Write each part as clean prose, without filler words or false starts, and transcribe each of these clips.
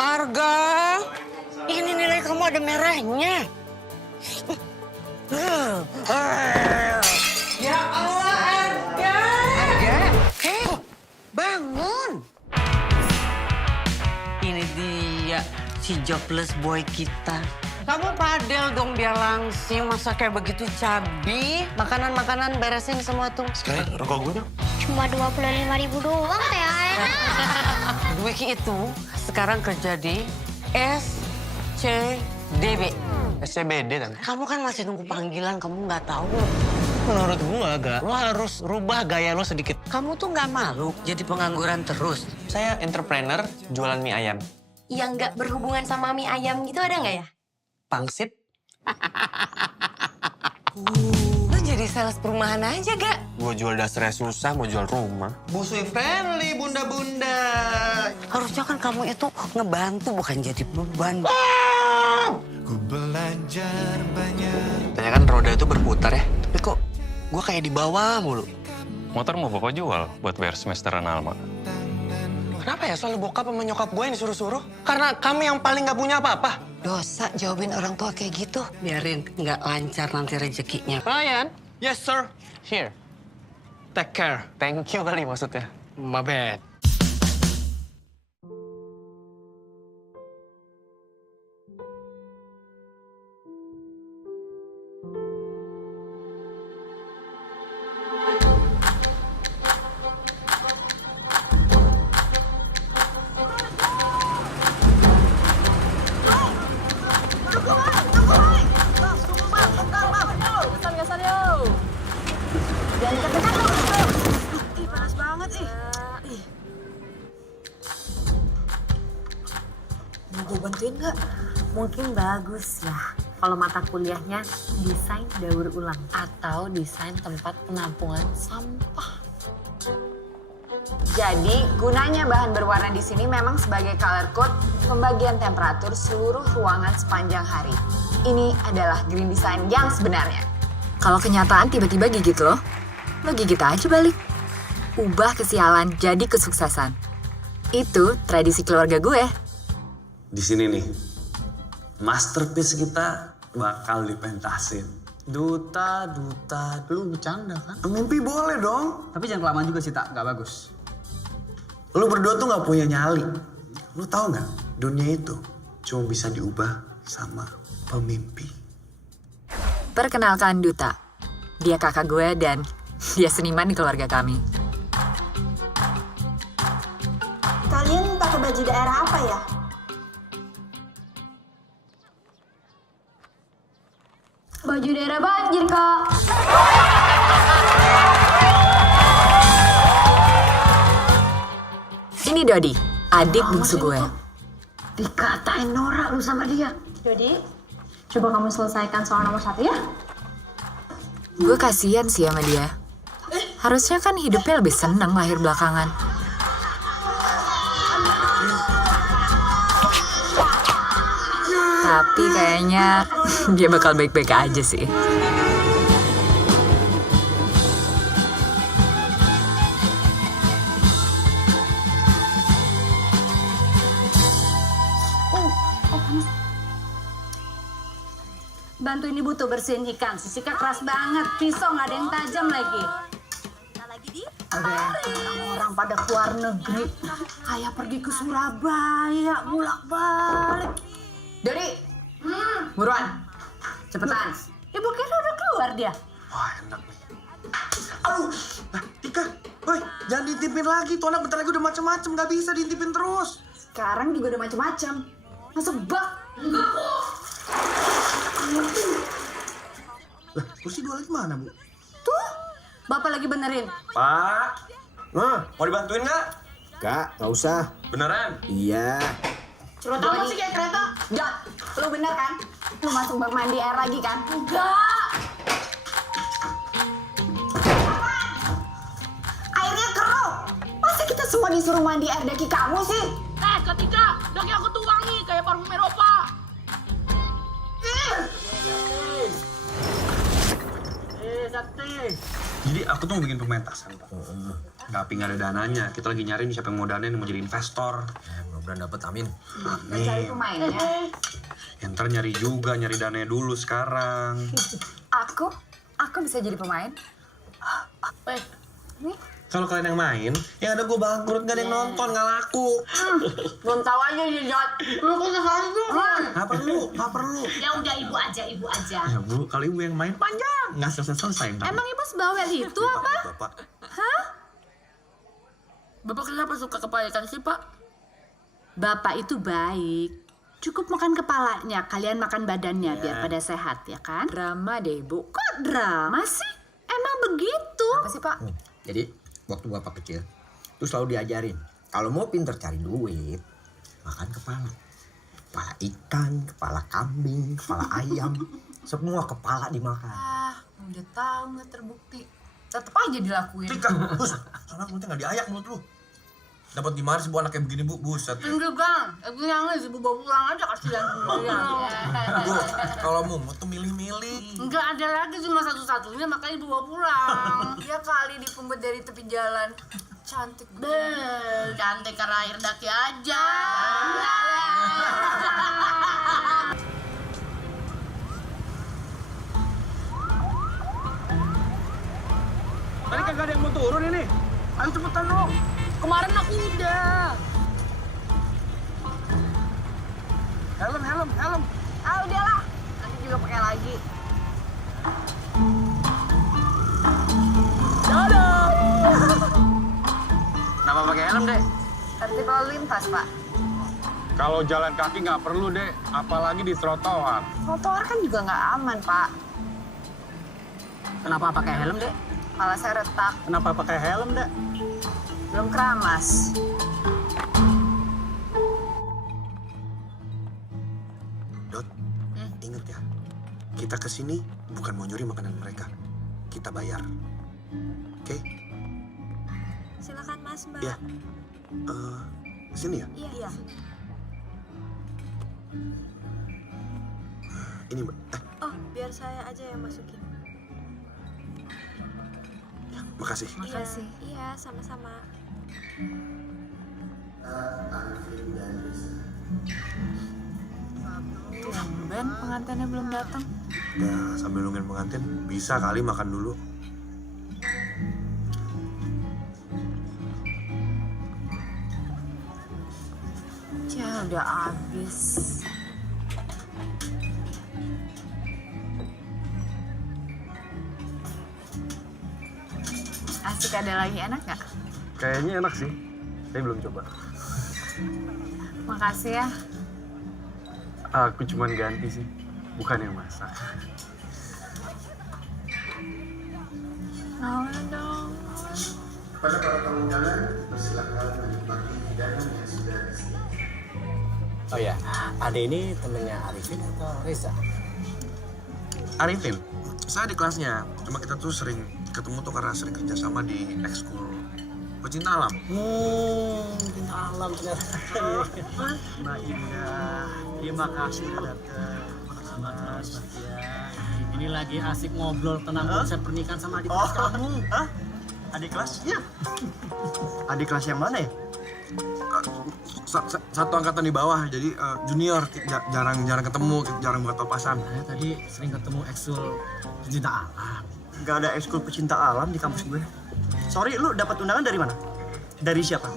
Arga, ini nilai kamu ada merahnya. Ya Allah, Arga. Arga, bangun. Ini dia si jobless boy kita. Kamu padel dong biar langsing, masa kayak begitu cabi. Makanan-makanan beresin semua tuh. Sekali rokok gue dong. Cuma 25.000 doang THR. Wiki itu sekarang kerja di SCDB. SCBD kan? Kamu kan masih nunggu panggilan, kamu nggak tahu. Menurut gue agak, lo harus rubah gaya lo sedikit. Kamu tuh nggak malu jadi pengangguran terus. Saya entrepreneur jualan mie ayam. Yang nggak berhubungan sama mie ayam gitu ada nggak ya? Pangsit? Lo jadi sales perumahan aja, gak? Gue jual dasarnya susah, mau jual rumah. Busui friendly, bunda-bunda. Harusnya kan kamu itu ngebantu, bukan jadi beban. Ku belajar banyak. Tanya kan roda itu berputar ya, tapi kok gue kayak di bawah mulu. Motor mau bapak jual buat bayar semesteran Alma. Kenapa ya soal bokap sama nyokap gue yang disuruh-suruh? Karena kami yang paling gak punya apa-apa. Dosa jawabin orang tua kayak gitu. Biarin nggak lancar nanti rezekinya. Ryan? Yes, sir. Here. Take care. Thank you kali maksudnya. My bad. Mau gue bantuin nggak? Mungkin bagus ya kalau mata kuliahnya desain daur ulang atau desain tempat penampungan sampah. Jadi gunanya bahan berwarna di sini memang sebagai color code pembagian temperatur seluruh ruangan sepanjang hari. Ini adalah green design yang sebenarnya. Kalau kenyataan tiba-tiba gigit lo gigit aja balik. Ubah kesialan jadi kesuksesan. Itu tradisi keluarga gue. Di sini nih, masterpiece kita bakal dipentasin. Duta, lu bercanda kan? Mimpi boleh dong. Tapi jangan kelamaan juga sih, Tak. Nggak bagus. Lu berdua tuh nggak punya nyali. Lu tahu nggak? Dunia itu cuma bisa diubah sama pemimpi. Perkenalkan Duta. Dia kakak gue dan dia seniman di keluarga kami. Kalian pakai baju daerah apa ya? Baju daerah banjir, Kak. Ini Dodi, adik bungsu gue. Dikatain norak lu sama dia. Dodi, coba kamu selesaikan soal nomor 1 ya. Gue kasihan sih sama dia. Harusnya kan hidupnya lebih seneng lahir belakangan. Tapi kayaknya dia bakal baik-baik aja sih. Bantuin ibu tuh bersihin ikan. Sisiknya keras banget. Pisau nggak ada yang tajam lagi. Orang-orang pada keluar negeri. Kayak pergi ke Surabaya. Bolak-balik. Dodi, buruan, cepetan. Ibu kira udah keluar dia. Wah, enak nih. Aduh, Ika, woi, jangan diintipin lagi. Tuh anak bentar lagi udah macem-macem, nggak bisa diintipin terus. Sekarang juga udah macam-macam. Masuk bak. Lah, kursi dua lagi mana, Bu? Tuh, Bapak lagi benerin. Pak, nah, mau dibantuin nggak? Kak, nggak usah. Beneran? Iya. Curhat apa sih kayak kereta? Jat, lu bener kan? Lu masuk bak mandi air lagi kan? Enggak. Airnya keruh. Masa kita semua disuruh mandi air daki kamu sih? Ketika daki aku tuh wangi kayak parfum Eropa. Sakti. Jadi aku tuh mau bikin pementasan, Pak. Tapi nggak ada dananya. Kita lagi nyari nih siapa yang mau danain, yang mau jadi investor. Mudah-mudahan dapet, amin. Mencari Amin. pemainnya. Ya, ntar nyari juga, nyari dananya dulu sekarang. Aku bisa jadi pemain. Nih, Kalau kalian yang main, yang ada gue bangkrut, gak ada yang nonton, gak laku. Belum tahu aja ya, Jat. Lu kok sekali tuh. Gak perlu. Ya udah ibu aja. Ya Bu, kalau ibu yang main panjang, nggak selesai-selesai. ntar. Emang ibu sebawel itu apa? Bapak, Bapak kenapa suka kepalikan sih, Pak? Bapak itu baik. Cukup makan kepalanya, kalian makan badannya biar pada sehat ya kan? drama deh, Bu. Kok drama sih? Emang begitu? Apa sih, Pak? Jadi, waktu bapak kecil, tuh selalu diajarin. Kalau mau pinter cari duit, makan kepala. Kepala ikan, kepala kambing, kepala ayam. Semua kepala dimakan. Udah tahu nggak terbukti. Tetep aja dilakuin. Tika, bus, sana mulutnya nggak diayak mulut lu. Dapat di mana sih Bu anak kayak begini Bu, buset. Enggak, Gang. Ibu nangis, ibu bawa pulang aja kasihan sendirian. Bu, kalau mumut tuh milih-milih. Enggak ada lagi cuma satu-satunya, makanya ibu bawa pulang. Dia kali dipungut dari tepi jalan. Cantik Bel, cantik karena air daki aja. Tadi kagak ada yang mau turun ini. Ayo cepetan dong. Kemarin aku udah. Helm. Ah, udahlah. Nanti juga pakai lagi. Kenapa pakai helm, Dek? Tertib lalu lintas, Pak. Kalau jalan kaki nggak perlu, Dek. Apalagi di trotoar. Trotoar kan juga nggak aman, Pak. Kenapa pakai helm, Dek? Kepala saya retak. Kenapa pakai helm, Dek? Belum keramas. Dot, inget ya, kita kesini bukan mau nyuri makanan mereka. Kita bayar. Oke? Silakan Mas, Mbak. Ya. Sini ya? Iya. Ini Mbak. Oh, biar saya aja yang masukin. Ya, makasih. Makasih. Iya, sama-sama. Tumben pengantinnya belum datang. Ya, sambil nungguin pengantin, bisa kali makan dulu. Ya udah habis. Asik, ada lagi enak nggak? Kayaknya enak sih. Saya belum coba. Makasih ya. Aku cuman ganti sih, bukan yang masak. Mau dong. Pada para tamu undangan, persilakan menikmati hidangan yang sudah disediakan. Oh ya, Ade ini temennya Arifin atau Reza? Arifin, saya di kelasnya. Cuma kita tuh sering ketemu tuh karena sering kerjasama di ekskul pecinta alam. Cinta alam ternyata. Mbak Indah, terima kasih udah datang. Mas, ini lagi asik ngobrol tentang konsep pernikahan sama adik kelas kamu. Hah? Adik kelas? Iya. Adik kelas yang mana ya? Satu angkatan di bawah, jadi junior. Jarang ketemu, jarang buat papasan. Saya tadi sering ketemu ekskul pecinta alam. Gak ada ekskul pecinta alam di kampus gue. Sorry, lu dapat undangan dari mana? Dari siapa?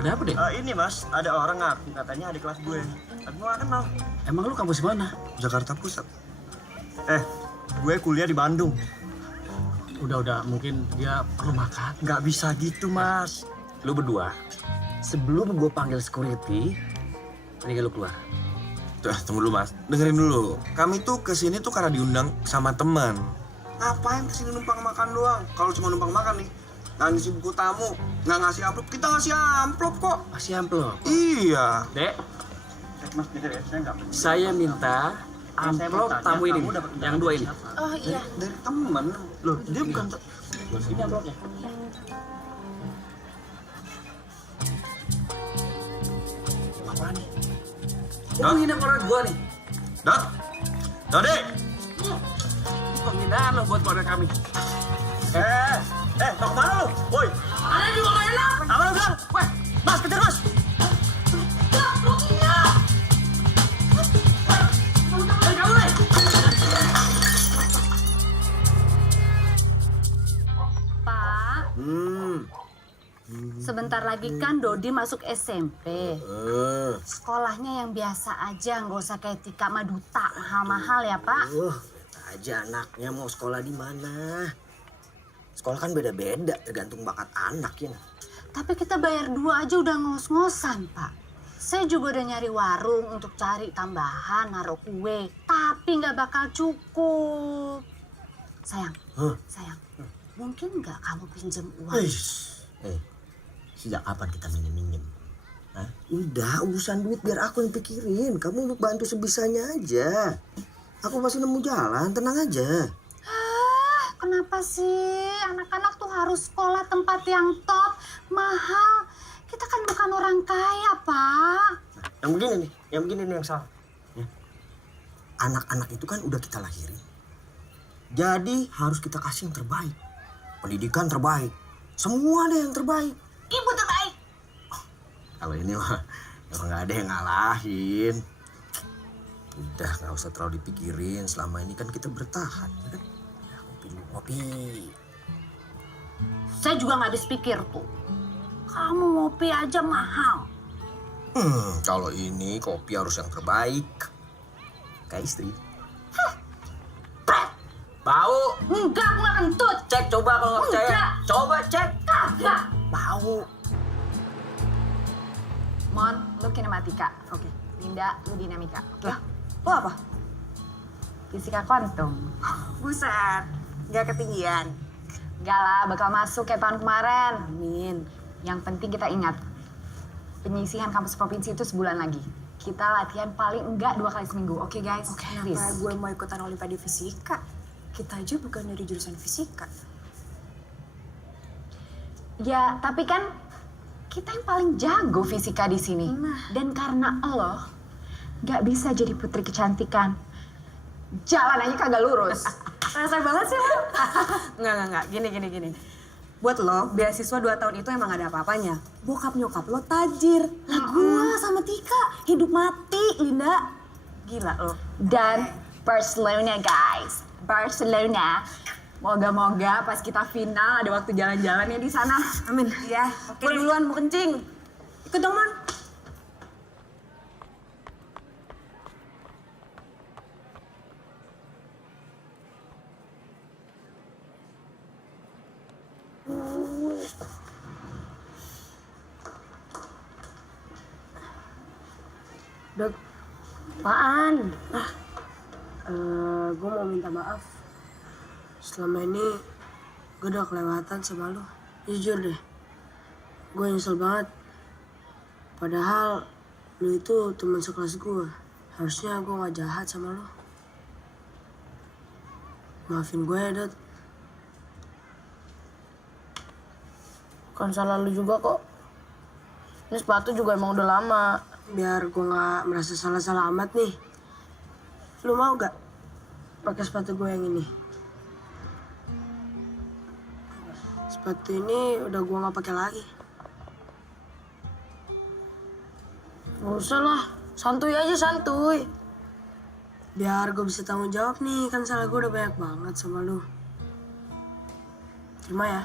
Ada apa deh? Ini mas, ada orang ngaku katanya adik kelas gue. Tapi gue gak kenal. Emang lu kampus mana? Jakarta Pusat. Gue kuliah di Bandung. Udah, mungkin dia perlu makan. Gak bisa gitu mas. Lu berdua, sebelum gue panggil security, mendingan lu keluar. Tunggu dulu mas, dengerin dulu. Kami tuh kesini tuh karena diundang sama teman. Ngapain kesini numpang makan doang? Kalau cuma numpang makan nih, nggak ngisi buku tamu, nggak ngasih amplop, kita ngasih amplop kok. Masih amplop. Iya. Dek, Mas, gitu ya, saya gak saya minta amplop tamu ini, yang dua ini. Oh iya. Dari teman. Loh, dia bukan... Ini amplopnya. Apaan nih? Lu menghina keluarga gua nih. Dot, Dode. Penghinaan lo buat keluarga kami. mau kemana lu? Woi, Ada juga gak enak. Apa lu bilang? Weh, Mas, kejar Mas. Gak, ruginya. Dari kamu nih. Pak, sebentar lagi kan Dodi masuk SMP. Sekolahnya yang biasa aja, nggak usah kayak Tika Maduta, mahal-mahal ya Pak. Aja anaknya mau sekolah di mana. Sekolah kan beda-beda, tergantung bakat anak ya. Tapi kita bayar 2 aja udah ngos-ngosan Pak. Saya juga udah nyari warung untuk cari tambahan, naruh kue. Tapi nggak bakal cukup. Sayang, sayang. Mungkin nggak kamu pinjem uang? Sejak kapan kita minjem-minjem? Udah, urusan duit biar aku yang pikirin. Kamu bantu sebisanya aja. Aku masih nemu jalan, tenang aja. Kenapa sih anak-anak tuh harus sekolah tempat yang top, mahal? Kita kan bukan orang kaya, Pak. Yang begini nih yang salah. Ya. Anak-anak itu kan udah kita lahirin. Jadi harus kita kasih yang terbaik. Pendidikan terbaik. Semua deh yang terbaik. Ibu terbaik. Kalau ini mah emang gak ada yang ngalahin. Udah gak usah terlalu dipikirin. Selama ini kan kita bertahan. Ya kan? Ya, ngopi. Saya juga gak habis pikir tuh. Kamu ngopi aja mahal. Kalau ini kopi harus yang terbaik. Kayak istri. Bau. Enggak, aku gak kentut. Cek coba kalau nggak percaya. Enggak. Coba cek. Kagak. Bau. Mon, lu kinematika. Oke. Linda, lu dinamika. Oke? Lo apa? Fisika kuantum. Buset, gak ketinggian. Enggak lah, bakal masuk kayak tahun kemarin. Amin. Yang penting kita ingat, penyisihan kampus provinsi itu sebulan lagi. Kita latihan paling enggak 2 kali seminggu. Oke guys? Oke, Please. kenapa gue mau ikutan olimpiade fisika? Kita aja bukan dari jurusan fisika. Ya, tapi kan kita yang paling jago fisika di sini. Dan karena lo nggak bisa jadi putri kecantikan, jalan aja kagak lurus. Rasa banget sih lo. Enggak. Gini. Buat lo, beasiswa 2 tahun itu emang ada apa-apanya. Bokap nyokap lo tajir. Lah gua sama Tika, hidup mati, Linda. Gila lo. Dan Barcelona guys, Barcelona. Moga-moga pas kita final ada waktu jalan-jalannya di sana. Amin. Ya, oke. Gue duluan mau kencing. Ikut dong, Mon. Dok, apaan? Gue mau minta maaf. Selama ini gue udah kelewatan sama lo. Jujur deh, gue nyesel banget. Padahal lo itu teman sekelas gue. Harusnya gue gak jahat sama lo. Maafin gue ya, Dot. Bukan salah lu juga kok. Ini sepatu juga emang udah lama. Biar gue gak merasa salah-salah amat nih. Lo mau gak pakai sepatu gue yang ini? Sepatu ini udah gue gak pakai lagi. Gak usah lah, santuy aja santuy. Biar gue bisa tanggung jawab nih, kan salah gue udah banyak banget sama lu. Terima ya.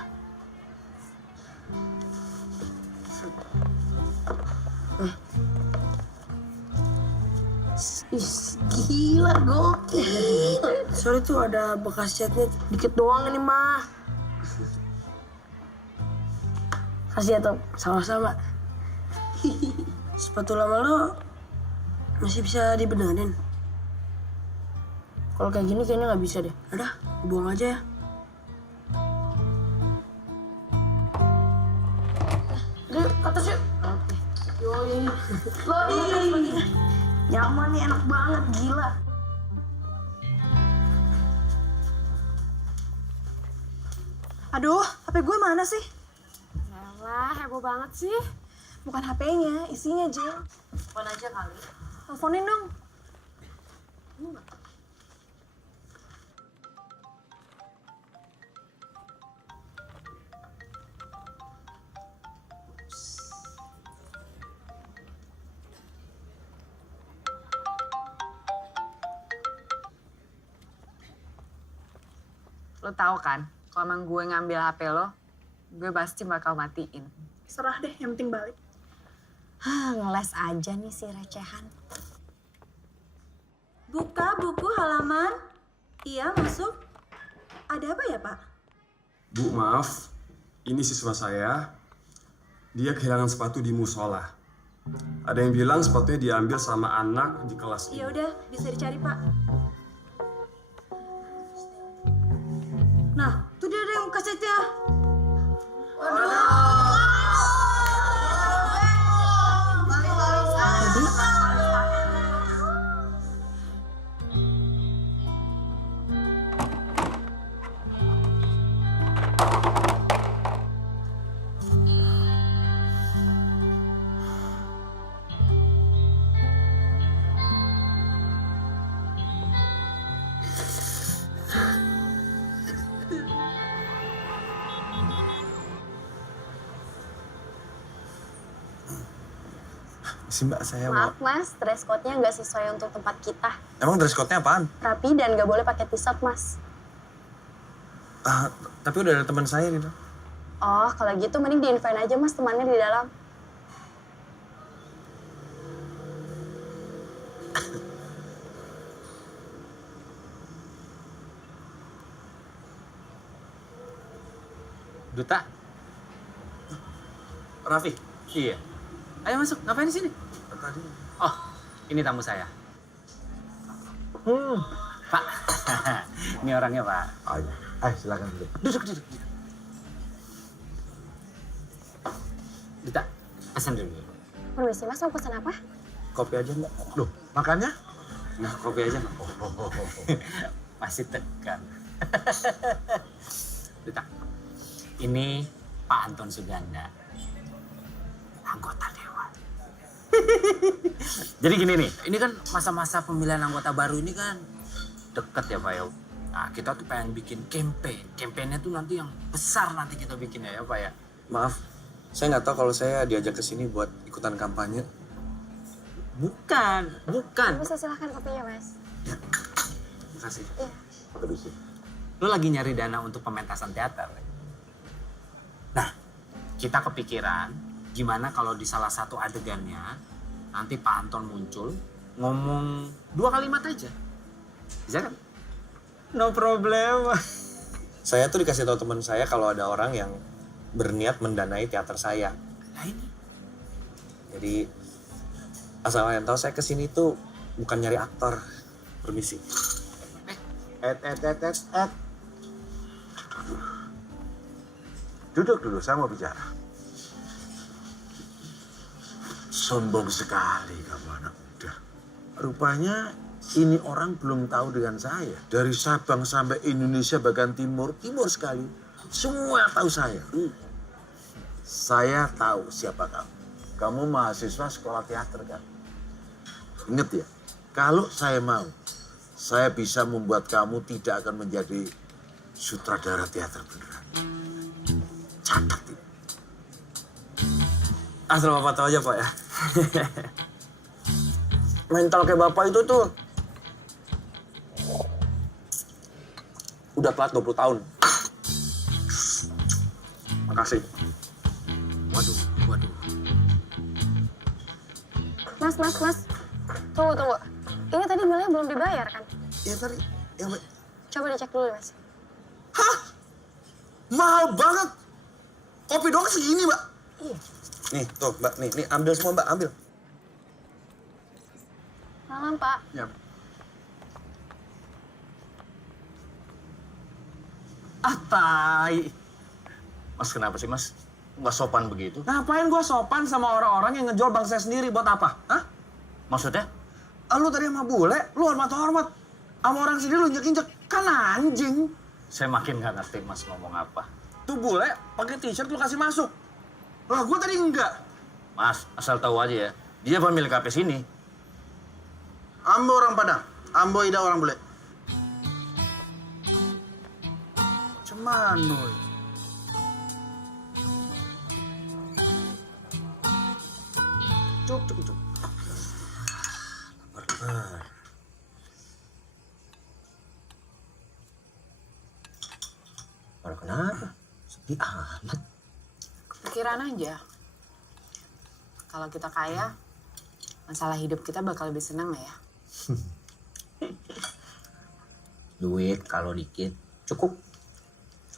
Gila, gokil. Sorry tuh ada bekas catnya. Dikit doang ini mah. Kasih ya, Tom. Sama-sama. Sepatu lama lo masih bisa dibenerin. Kalau kayak gini kayaknya nggak bisa deh. Udah, buang aja ya. Yuk, ke atas yuk. Oke. Yoi. Nyaman nih, enak banget, gila. Aduh, HP gue mana sih? Yalah, heboh banget sih. Bukan HP-nya, isinya, Jill. Telepon aja kali. Teleponin dong. Lo tahu kan, kalau emang gue ngambil HP lo, gue pasti bakal matiin. Serah deh, yang penting balik. Ngeles aja nih si recehan. Buka buku halaman. Iya, masuk. Ada apa ya, Pak? Bu, maaf. Ini siswa saya. Dia kehilangan sepatu di musola. Ada yang bilang sepatunya diambil sama anak di kelas ini. Ya udah, bisa dicari, Pak. Nah, tuh dia ada yang kasetnya. Si Mbak, saya Maaf mas, dress code-nya nggak sesuai untuk tempat kita. Emang dress code-nya apaan? Rapi dan nggak boleh pakai t-shirt mas. Tapi udah ada teman saya gitu. Oh, kalau gitu mending di-invite aja mas temannya di dalam. Duta. Raffi. Iya. Ayo masuk, ngapain di sini? Tadi. Oh, ini tamu saya. Pak, ini orangnya Pak. Oh, iya. Silakan dulu. Duduk. Duta, pesan dulu. Permisi mas, mau pesan apa? Kopi aja Mbak. Loh, makannya? Nah, kopi aja Pak. Masih tegang. Duta, ini Pak Anton Suganda, anggota Dewan. Jadi gini nih, ini kan masa-masa pemilihan anggota baru ini kan deket ya Pak ya. Nah, kita tuh pengen bikin campaign. Campaignnya tuh nanti yang besar nanti kita bikin ya Pak ya. Maaf, saya nggak tahu kalau saya diajak ke sini buat ikutan kampanye. Bukan. Bisa silahkan kopinya mas. Terima kasih. Iya. Permisi. Lo lagi nyari dana untuk pementasan teater. Nah, kita kepikiran gimana kalau di salah satu adegannya nanti Pak Anton muncul ngomong 2 kalimat aja. Bisa kan? No problem. Saya tuh dikasih tahu teman saya kalau ada orang yang berniat mendanai teater saya. Nah ini. Jadi asal kalian tahu saya kesini tuh bukan nyari aktor. Permisi. Duduk dulu, saya mau bicara. Sombong sekali kamu anak muda. Rupanya ini orang belum tahu dengan saya. Dari Sabang sampai Indonesia bagian timur sekali. Semua tahu saya. Saya tahu siapa kamu. Kamu mahasiswa sekolah teater kan? Ingat ya, kalau saya mau, saya bisa membuat kamu tidak akan menjadi sutradara teater beneran. Catat itu. Asal Bapak tahu aja Pak ya. Mental kayak Bapak itu tuh udah telat 20 tahun. Makasih. Waduh. Mas. Tunggu. Ini tadi bilnya belum dibayar kan? Ya tadi, Coba dicek dulu mas. Hah? Mahal banget. Kopi doang segini Mbak. Iya. Nih tuh Mbak, nih ambil semua Mbak, ambil. Malam pak. Ya. Tai. Mas kenapa sih mas? Nggak sopan begitu? Ngapain gua sopan sama orang-orang yang ngejual bangsa sendiri buat apa? Hah? Maksudnya? Lu tadi sama bule, lu hormat-hormat. Sama orang sendiri lu injek-injek. Kan anjing. Saya makin nggak ngerti mas ngomong apa. Tuh bule pakai t-shirt lu kasih masuk. Lah gua tadi enggak. Mas, asal tahu aja ya, dia pemilik kafe sini. Ambo orang Padang, Ambo Ida orang bule. Cuman, Cuk. Sepi amat. Kepikiran aja. Kalau kita kaya, masalah hidup kita bakal lebih senang gak ya? Duit kalau dikit cukup.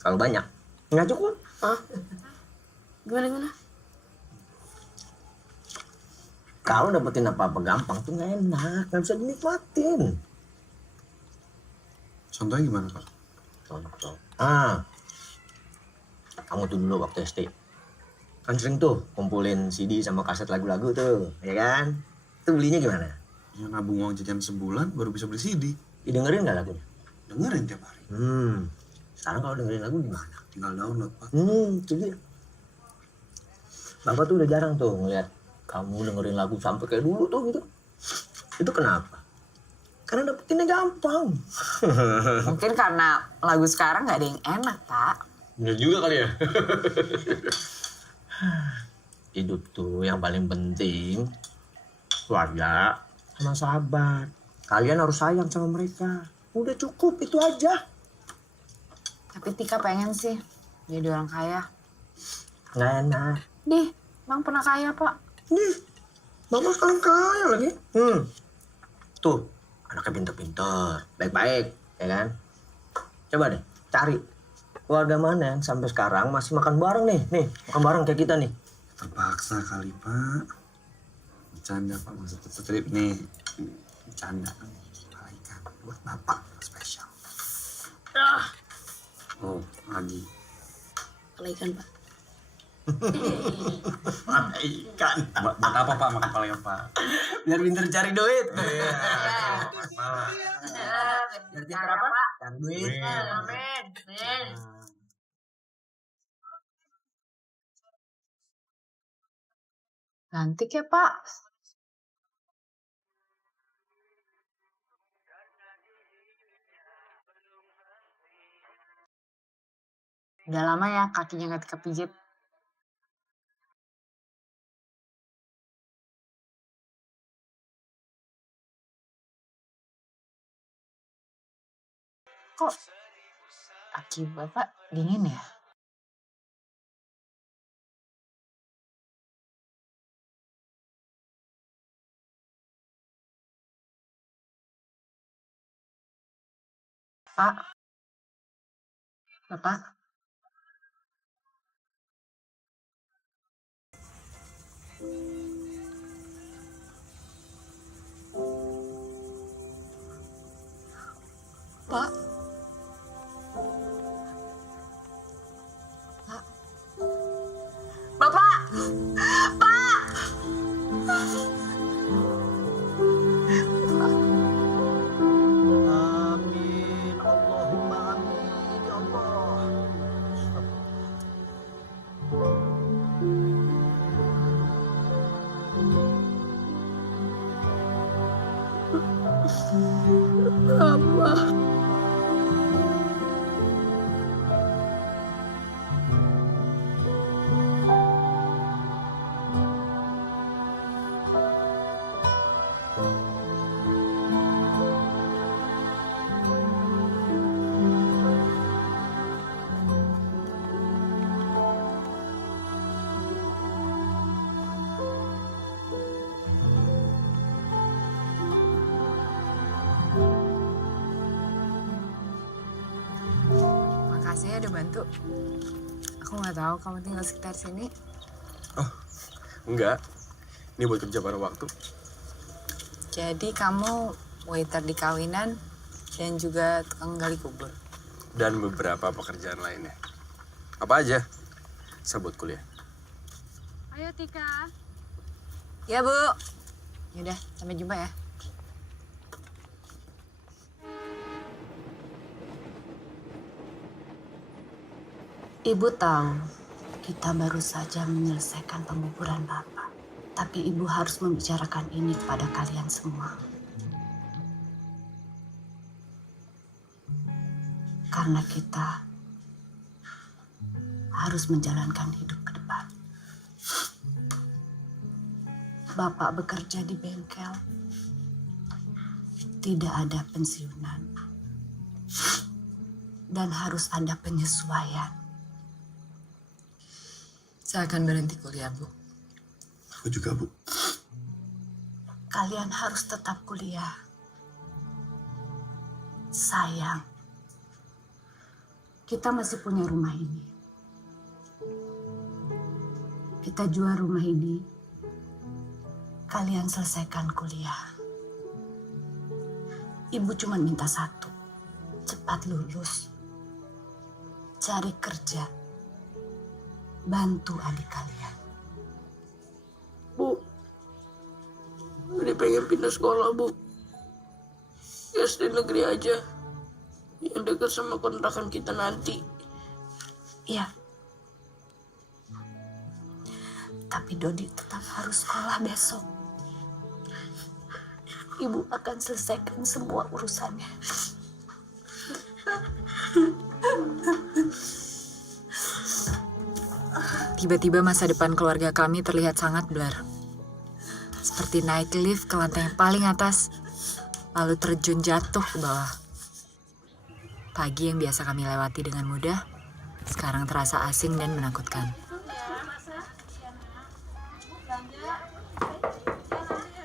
Kalau banyak nggak cukup. Gimana? Kalau dapetin apa-apa gampang tuh nggak enak, nggak bisa dinikmatin. Contohnya gimana, Pak? Contoh. Kamu tuh dulu waktu SD kan sering tuh kumpulin CD sama kaset lagu-lagu tuh, ya kan? Itu belinya gimana? Ya nabung uang jajan sebulan baru bisa beli CD. Dengerin nggak lagunya? Dengerin tiap hari. Sekarang kalau dengerin lagu gimana? Tinggal download, Pak. Itu dia. Bapak tuh udah jarang tuh ngeliat kamu dengerin lagu sampai kayak dulu tuh gitu. Itu kenapa? Karena dapetinnya gampang. Mungkin karena lagu sekarang gak ada yang enak, Pak. Bener juga kali ya. Hidup tuh yang paling penting keluarga sama sahabat. Kalian harus sayang sama mereka. Udah cukup itu aja. Tapi Tika pengen sih jadi orang kaya. Nggak enak. Nih, Bang pernah kaya, Pak. Nih, Mama sekarang kaya lagi. Tuh, anaknya pinter-pinter, baik-baik, ya kan? Coba deh, cari keluarga mana yang sampai sekarang masih makan bareng nih, makan bareng kayak kita nih. Terpaksa kali, Pak. Bercanda, Pak. Maksudnya trip nih. Bercanda. Kebaikan buat Bapak spesial. Oh, lagi. Kebaikan, Pak. Ikan. Buat apa, Pak, makan kepala Pak? Biar pinter cari duit. Iya. Kepala. Biar pinter apa? Cari duit. Amin. Cantik ya, Pak. Udah lama ya kakinya nggak kepijit. Kok kaki Bapak dingin ya? Pak. Bapak. Pak. Pak. Bapak. Pak. Amin. Allahumma amin. Ya Allah. Makasih ya udah bantu. Aku nggak tahu kamu tinggal sekitar sini. Oh, enggak. Ini buat kerja pada waktu. Jadi kamu waiter di kawinan dan juga tukang gali kubur. Dan beberapa pekerjaan lainnya. Apa aja? Saya buat kuliah. Ayo Tika. Ya Bu. Yaudah, sampai jumpa ya. Ibu tahu kita baru saja menyelesaikan penguburan Bapak. Tapi Ibu harus membicarakan ini kepada kalian semua. Karena kita harus menjalankan hidup ke depan. Bapak bekerja di bengkel. Tidak ada pensiunan. Dan harus ada penyesuaian. Saya akan berhenti kuliah, Bu. Aku juga, Bu. Kalian harus tetap kuliah. Sayang, kita masih punya rumah ini. Kita jual rumah ini, kalian selesaikan kuliah. Ibu cuma minta satu, cepat lulus, cari kerja, bantu adik kalian. Bu, Budi pengen pindah sekolah, Bu. SD negeri aja, yang dekat sama kontrakan kita nanti. Iya. Tapi Dodi tetap harus sekolah besok. Ibu akan selesaikan semua urusannya. Tiba-tiba masa depan keluarga kami terlihat sangat blur. Seperti naik lift ke lantai yang paling atas, lalu terjun jatuh ke bawah. Pagi yang biasa kami lewati dengan mudah, sekarang terasa asing dan menakutkan.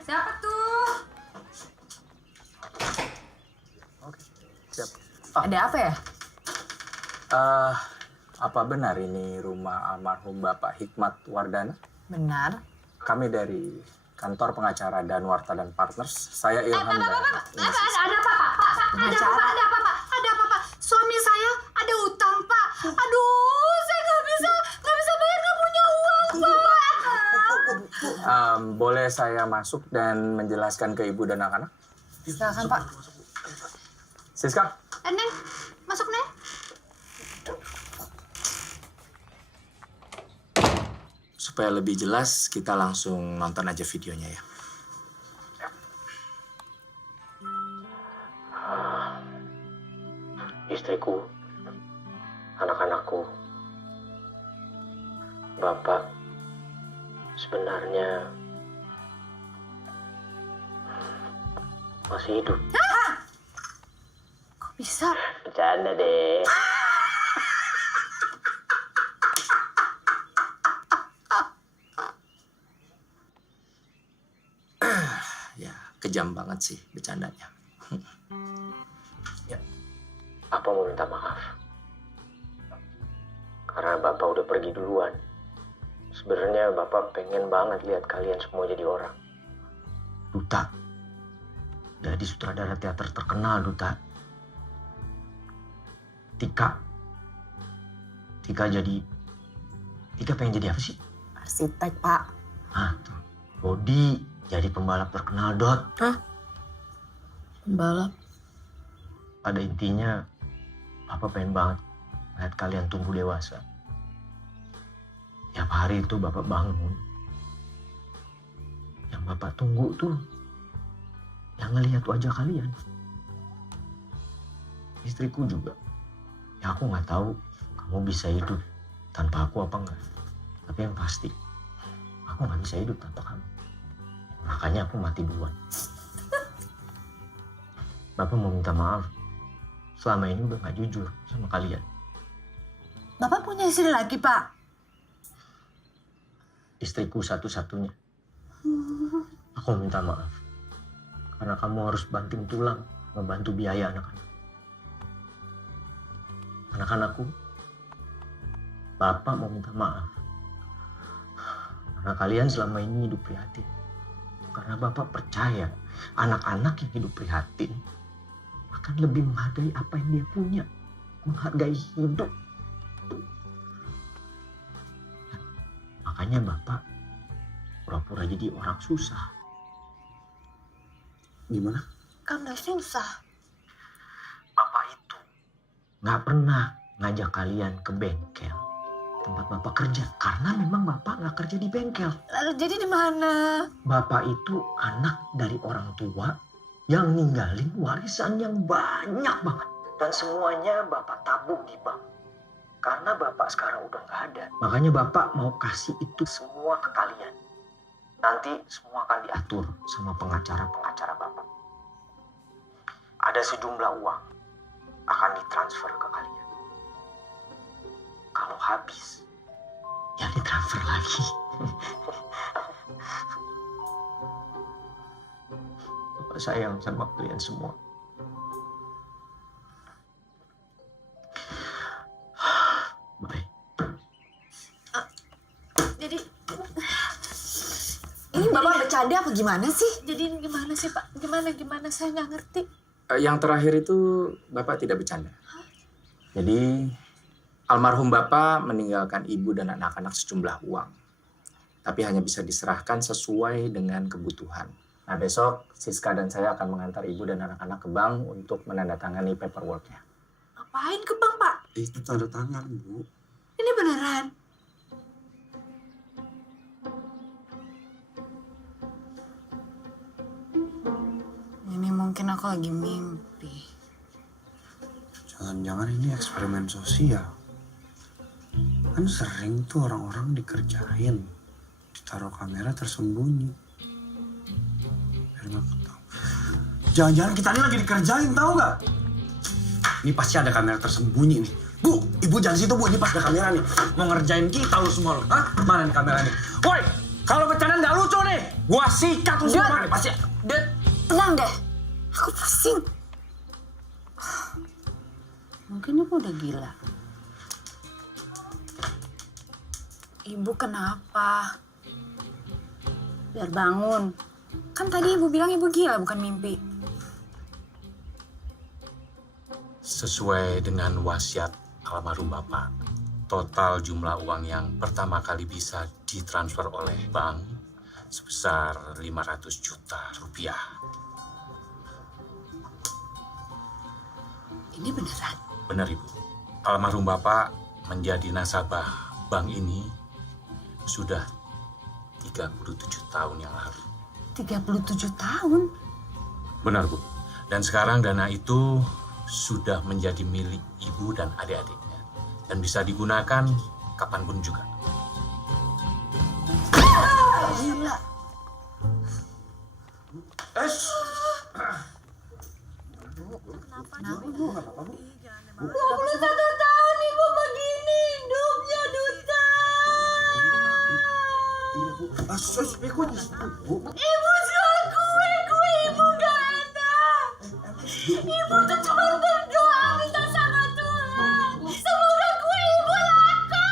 Siapa tuh? Siap. Ada apa ya? Apa benar ini rumah almarhum Bapak Hikmat Wardana? Benar. Kami dari kantor pengacara Danwarta dan Partners. Saya Ilham dan Ada apa, Pak? Ada apa, Pak? Ada apa, Pak? Suami saya ada utang, Pak. Aduh, saya nggak bisa bayar, nggak punya uang, Pak. Boleh saya masuk dan menjelaskan ke ibu dan anak-anak? Silakan, Pak. Siska. Neng, masuk, Neng. Supaya lebih jelas, kita langsung nonton aja videonya ya. Istriku, anak-anakku, Bapak sebenarnya masih hidup. Kok bisa? Bercanda deh. Ya, kejam banget sih bercandanya. Ya. Apa mau minta maaf? Karena Bapak udah pergi duluan. Sebenarnya Bapak pengen banget lihat kalian semua jadi orang. Duta. Jadi sutradara teater terkenal, Duta. Tika pengen jadi apa sih? Arsitek, Pak. Ah, tuh. Bodi jadi pembalap terkenal, Dot. Hah? Pembalap? Pada intinya, Papa pengen banget lihat kalian tumbuh dewasa. Tiap hari itu Bapak bangun. Yang Bapak tunggu tuh, yang ngelihat wajah kalian. Istriku juga. Ya aku nggak tahu kamu bisa hidup tanpa aku apa enggak. Tapi yang pasti, aku nggak bisa hidup tanpa kamu. Makanya aku mati duluan. Bapak mau minta maaf. Selama ini udah gak jujur sama kalian. Bapak punya istri lagi, Pak? Istriku satu-satunya. Aku minta maaf. Karena kamu harus banting tulang ngebantu biaya anak-anak. Anak-anakku, Bapak mau minta maaf. Karena kalian selama ini hidup prihatin. Karena Bapak percaya anak-anak yang hidup prihatin akan lebih menghargai apa yang dia punya. Menghargai hidup. Makanya Bapak pura-pura jadi orang susah. Gimana? Kan udah susah. Bapak itu nggak pernah ngajak kalian ke bengkel tempat Bapak kerja. Karena memang Bapak nggak kerja di bengkel. Lalu jadi di mana? Bapak itu anak dari orang tua yang ninggalin warisan yang banyak banget. Dan semuanya Bapak tabung di bank. Karena Bapak sekarang udah nggak ada. Makanya Bapak mau kasih itu semua ke kalian. Nanti semua akan diatur sama pengacara-pengacara Bapak. Ada sejumlah uang akan ditransfer ke kalian. Kalau habis, ya ditransfer transfer lagi. Bapak sayang sama kalian semua. Bye. Jadi ini Bapak bercanda apa gimana sih? Jadi gimana sih Pak? Gimana? Saya nggak ngerti. Yang terakhir itu Bapak tidak bercanda. Jadi almarhum Bapak meninggalkan ibu dan anak-anak sejumlah uang. Tapi hanya bisa diserahkan sesuai dengan kebutuhan. Nah besok Siska dan saya akan mengantar ibu dan anak-anak ke bank untuk menandatangani paperwork-nya. Ngapain ke bank, Pak? Itu tanda tangan, Bu. Ini beneran? Ini mungkin aku lagi mimpi. Jangan-jangan ini eksperimen sosial. Kan sering tuh orang-orang dikerjain. Ditaruh kamera tersembunyi. Biar nggak ketahuan. Jangan-jangan kita ini lagi dikerjain, tahu nggak? Ini pasti ada kamera tersembunyi nih. Bu, ibu jangan situ bu, ini pas ada kamera nih. Mau ngerjain kita lu semua lu. Hah? Mana nih kamera nih? Woi, kalau bercanda nggak lucu nih. Gua sikat lu semua nih, pasti. Tenang deh, aku pusing. Mungkin aku udah gila. Ibu kenapa? Biar bangun. Kan tadi ibu bilang ibu gila, bukan mimpi. Sesuai dengan wasiat almarhum Bapak, total jumlah uang yang pertama kali bisa ditransfer oleh bank sebesar 500 juta rupiah. Ini beneran? Benar Ibu. Almarhum Bapak menjadi nasabah bank ini sudah 37 tahun yang lalu. 37 tahun? Benar Bu. Dan sekarang dana itu sudah menjadi milik ibu dan adik-adiknya. Dan bisa digunakan kapanpun juga. Gila. Kenapa Bu? 21 tahun ibu begini hidupnya, Duta. Ibu jual kue ibu gak ada. Ibu tuh cuma berdoa minta sama Tuhan. Semoga kue ibu laku.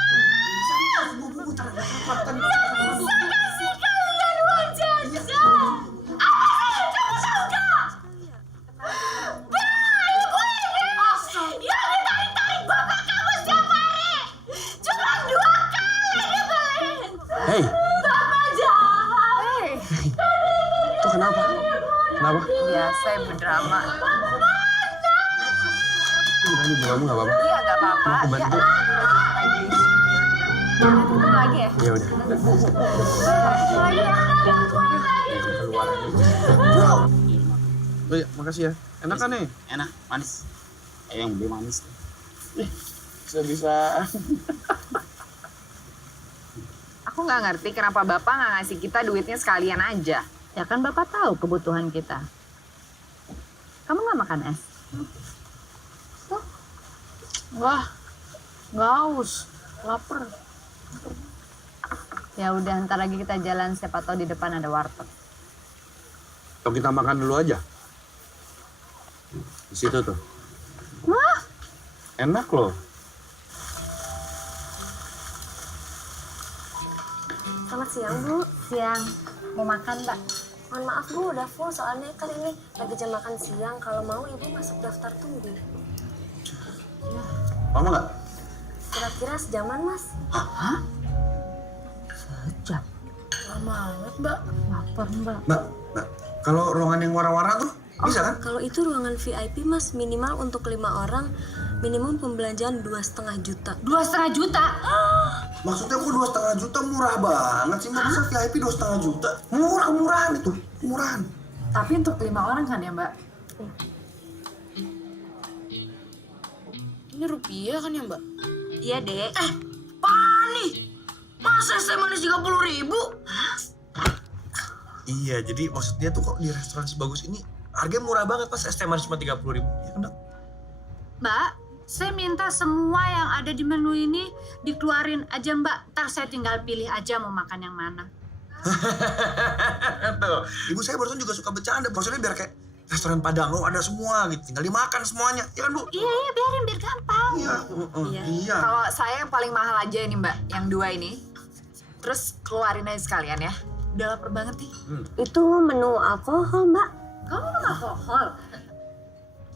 Dia bisa kasih kalian uang jajan. Apa sih? Kamu tahu gak? Ibu ini yang ditarik-tarik bapak kamu setiap hari. Cuma 2 kali dibeliin. Hei, Bapak jahat. itu kenapa? Kenapa? Biasa ibu drama. Ini kamu nggak apa-apa? Iya gak apa-apa. Mau aku bantu? Tunggu lagi ya? Ya udah. Lagi ya? Oh iya, makasih ya. Enak kan nih? Enak, manis. Yang beli manis. Bisa-bisa. Aku nggak ngerti kenapa Bapak nggak ngasih kita duitnya sekalian aja. Ya kan Bapak tahu kebutuhan kita. Kamu nggak makan es? Tuh. Nggak haus. Lapar. Ya udah, ntar lagi kita jalan, siapa tahu di depan ada warteg. Atau kita makan dulu aja. Di situ tuh. Wah, Enak loh. Selamat siang, Bu. siang. Mau makan, Mbak? Mohon maaf, Bu, udah full soalnya kan ini lagi jam makan siang. Kalau mau Ibu masuk daftar tunggu. Mau nggak? Kira-kira sejaman, Mas. Hah? Sejam. Lama banget, Mbak. Lapar, Mbak. Mbak, kalau ruangan yang warna-warna tuh bisa kan? Kalau itu ruangan VIP, Mas, minimal untuk 5 orang, minimum pembelanjaan 2,5 juta. 2,5 juta? Maksudnya kok 2,5 juta murah banget sih? Mbak, bisa VIP 2,5 juta? Murahan itu, murahan. Tapi untuk 5 orang kan ya, Mbak? Ini rupiah kan ya, Mbak? Iya, Dek. Pani! Masa es teh manis 30.000? Iya, jadi maksudnya tuh kok di restoran sebagus ini harganya murah banget pas es teh manis cuma 30.000. Ya kan, Dok? Mbak, Saya minta semua yang ada di menu ini dikeluarin aja Mbak. Ntar saya tinggal pilih aja mau makan yang mana. Tuh, ibu saya barusan juga suka bercanda. Maksudnya biar kayak restoran Padang lo ada semua gitu. Tinggal dimakan semuanya. Ya kan, Bu? Iya, biarin biar gampang. Iya. Kalau saya yang paling mahal aja ini Mbak, yang 2 ini. Terus keluarin aja sekalian ya. Udah lapar banget nih. Itu menu alkohol, Mbak. Kamu minum alkohol?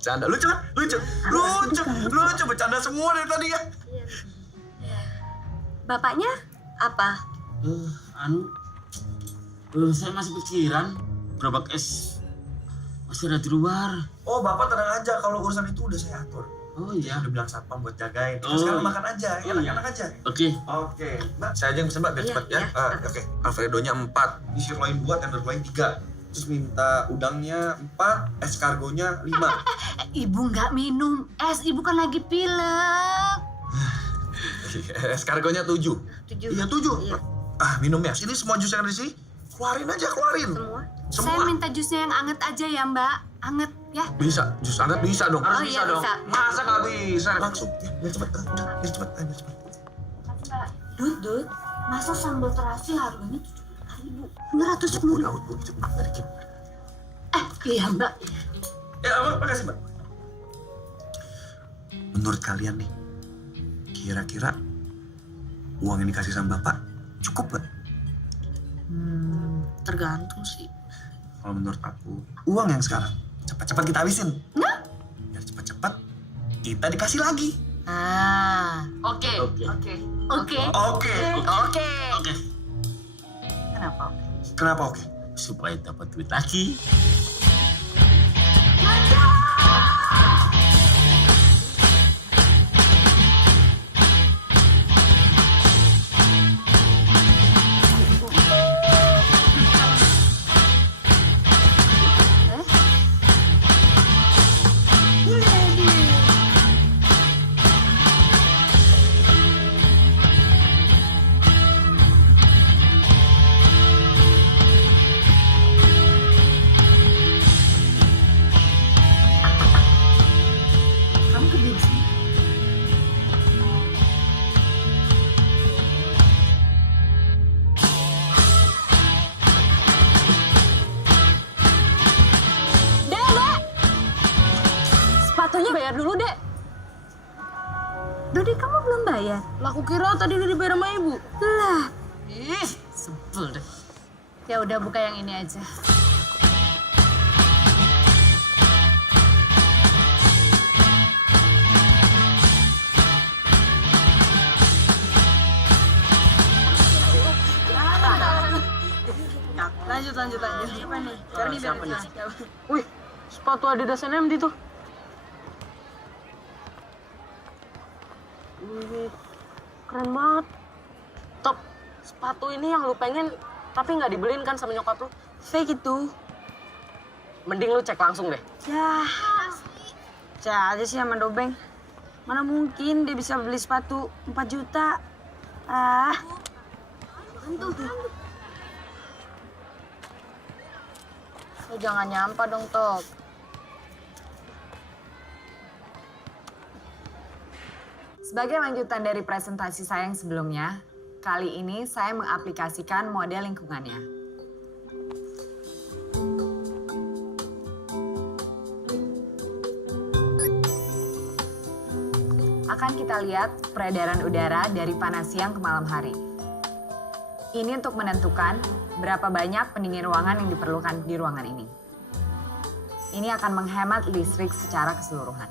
Bercanda, lucu kan? Lucu. Bercanda semua dari tadi ya. Bapaknya apa? Saya masih pikiran gerobak es masih ada di luar. Oh, Bapak tenang aja. Kalau urusan itu udah saya atur. Oh iya. Udah bilang satpam buat jagain. Oh, Sekarang iya. makan aja, enak-enak aja. Oke. Mbak, saya aja yang pesen Mbak biar cepet ya. Oke, Alfredonya 4, ini sirloin 2, tenderloin 3. Terus minta udangnya 4, escargonya 5. Ibu nggak minum es, ibu kan lagi pilek. Escargonya 7. Iya 7. Minum ya. Ini semua jus yang ada di sini. Keluarin aja. Semua? Saya minta jusnya yang anget aja ya Mbak. Anget ya. Bisa, jus hangat bisa dong. Harus bisa dong. bisa. Masa nggak bisa? Langsung, ya, biar cepet. Dud, masa sambal terasi harganya 700.000? 210. Iya Mbak. Ya, makasih Mbak. Menurut kalian nih, kira-kira uang yang dikasih sama Bapak cukup nggak? Tergantung sih. Kalau menurut aku, uang yang sekarang cepat-cepat kita habisin. Biar cepat-cepat kita dikasih lagi. Oke. Kenapa oke? Supaya dapat duit lagi. Kamu kerja di sini? Dek! Sepatunya bayar dulu, Dek. Dodi, kamu belum bayar? Lah aku kira tadi udah dibayar sama ibu. Lah, Sebel deh. ya udah buka yang ini aja. Lanjut. Siapa nih? Siapa nih? Wih, sepatu Adidas NMD tuh. Wih, keren banget. Top, sepatu ini yang lu pengen tapi nggak dibeliin kan sama nyokap lu? Fake itu. Mending lu cek langsung deh. Ya, aja sih sama Dobeng. Mana mungkin dia bisa beli sepatu 4 juta. Lu jangan nyampah dong, Top. Sebagai lanjutan dari presentasi saya yang sebelumnya, kali ini saya mengaplikasikan model lingkungannya. Akan kita lihat peredaran udara dari panas siang ke malam hari. Ini untuk menentukan berapa banyak pendingin ruangan yang diperlukan di ruangan ini. Ini akan menghemat listrik secara keseluruhan.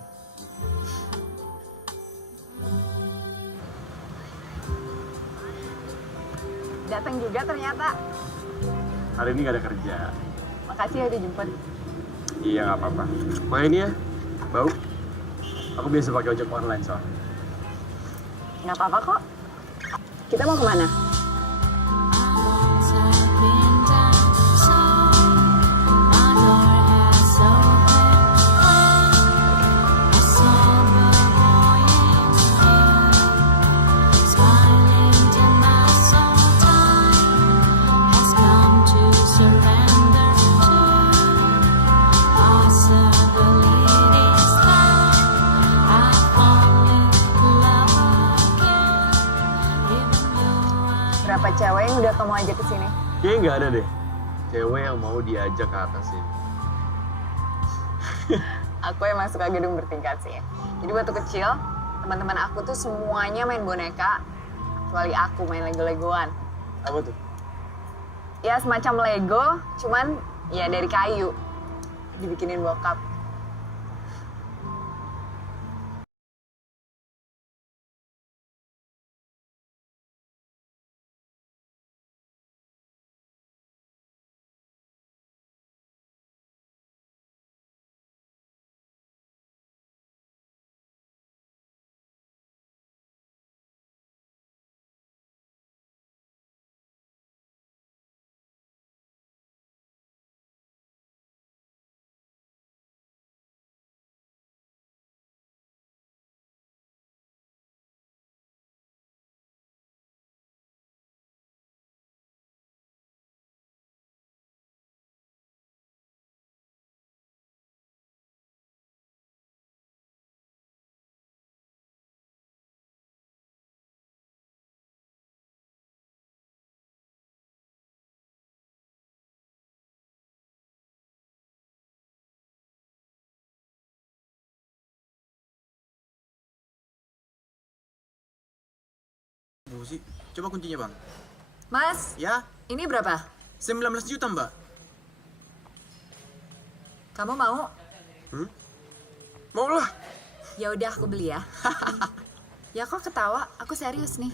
Datang juga ternyata. Hari ini gak ada kerja. Makasih ya udah jemput. Iya, nggak apa-apa. Wah, ini ya, bau. Aku biasa pakai ojek online soalnya. Nggak apa-apa kok. Kita mau kemana? Possibilities that I fall udah kamu ajak ke sini? Kayaknya nggak ada deh cewek yang mau diajak ke atas sih. Aku emang suka gedung bertingkat sih. Jadi waktu kecil, teman-teman aku tuh semuanya main boneka, kecuali aku main Lego-Legoan. Apa tuh? Ya semacam Lego, cuman ya dari kayu. Dibikinin bokap. Sih. Coba kuncinya, Bang. Mas, Ya, ini berapa? 19 juta, Mbak. Kamu mau? Mau lah. Ya udah aku beli ya. Ya kok ketawa? Aku serius nih.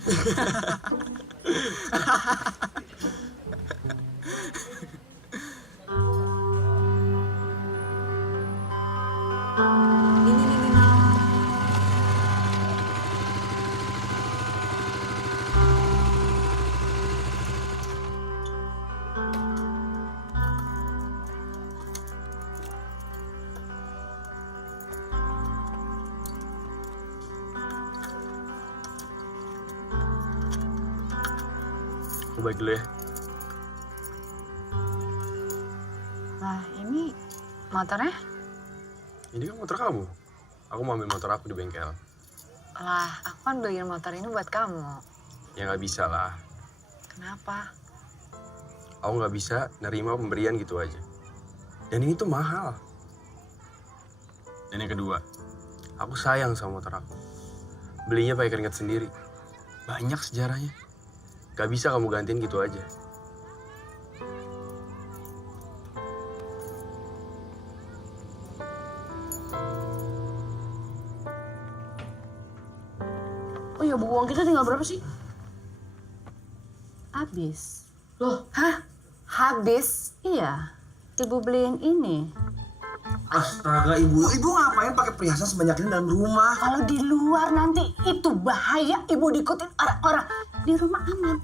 Ini. Aku balik dulu ya. Nah, ini motornya? Ini kan motor kamu. Aku mau ambil motor aku di bengkel. Lah, aku kan beliin motor ini buat kamu. Ya nggak bisa lah. Kenapa? Aku nggak bisa nerima pemberian gitu aja. Dan ini tuh mahal. Dan yang kedua, aku sayang sama motor aku. Belinya pakai keringat sendiri. Banyak sejarahnya. Gak bisa kamu gantiin gitu aja. Oh ya, uang kita tinggal berapa sih? Habis. Loh, Hah? Habis? Iya, ibu beliin ini. Astaga, Ibu. Ibu ngapain pakai perhiasan sebanyak ini dalam rumah? Kalau di luar nanti itu bahaya, ibu diikutin orang-orang. Di rumah aman.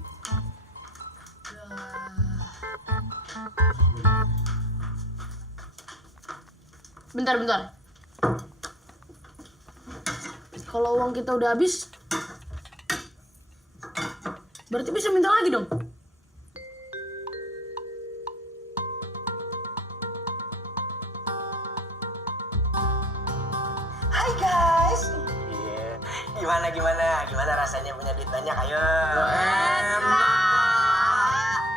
bentar. Kalau uang kita udah habis, berarti bisa minta lagi dong. Hai guys. Gimana rasanya punya duit banyak? Ayo.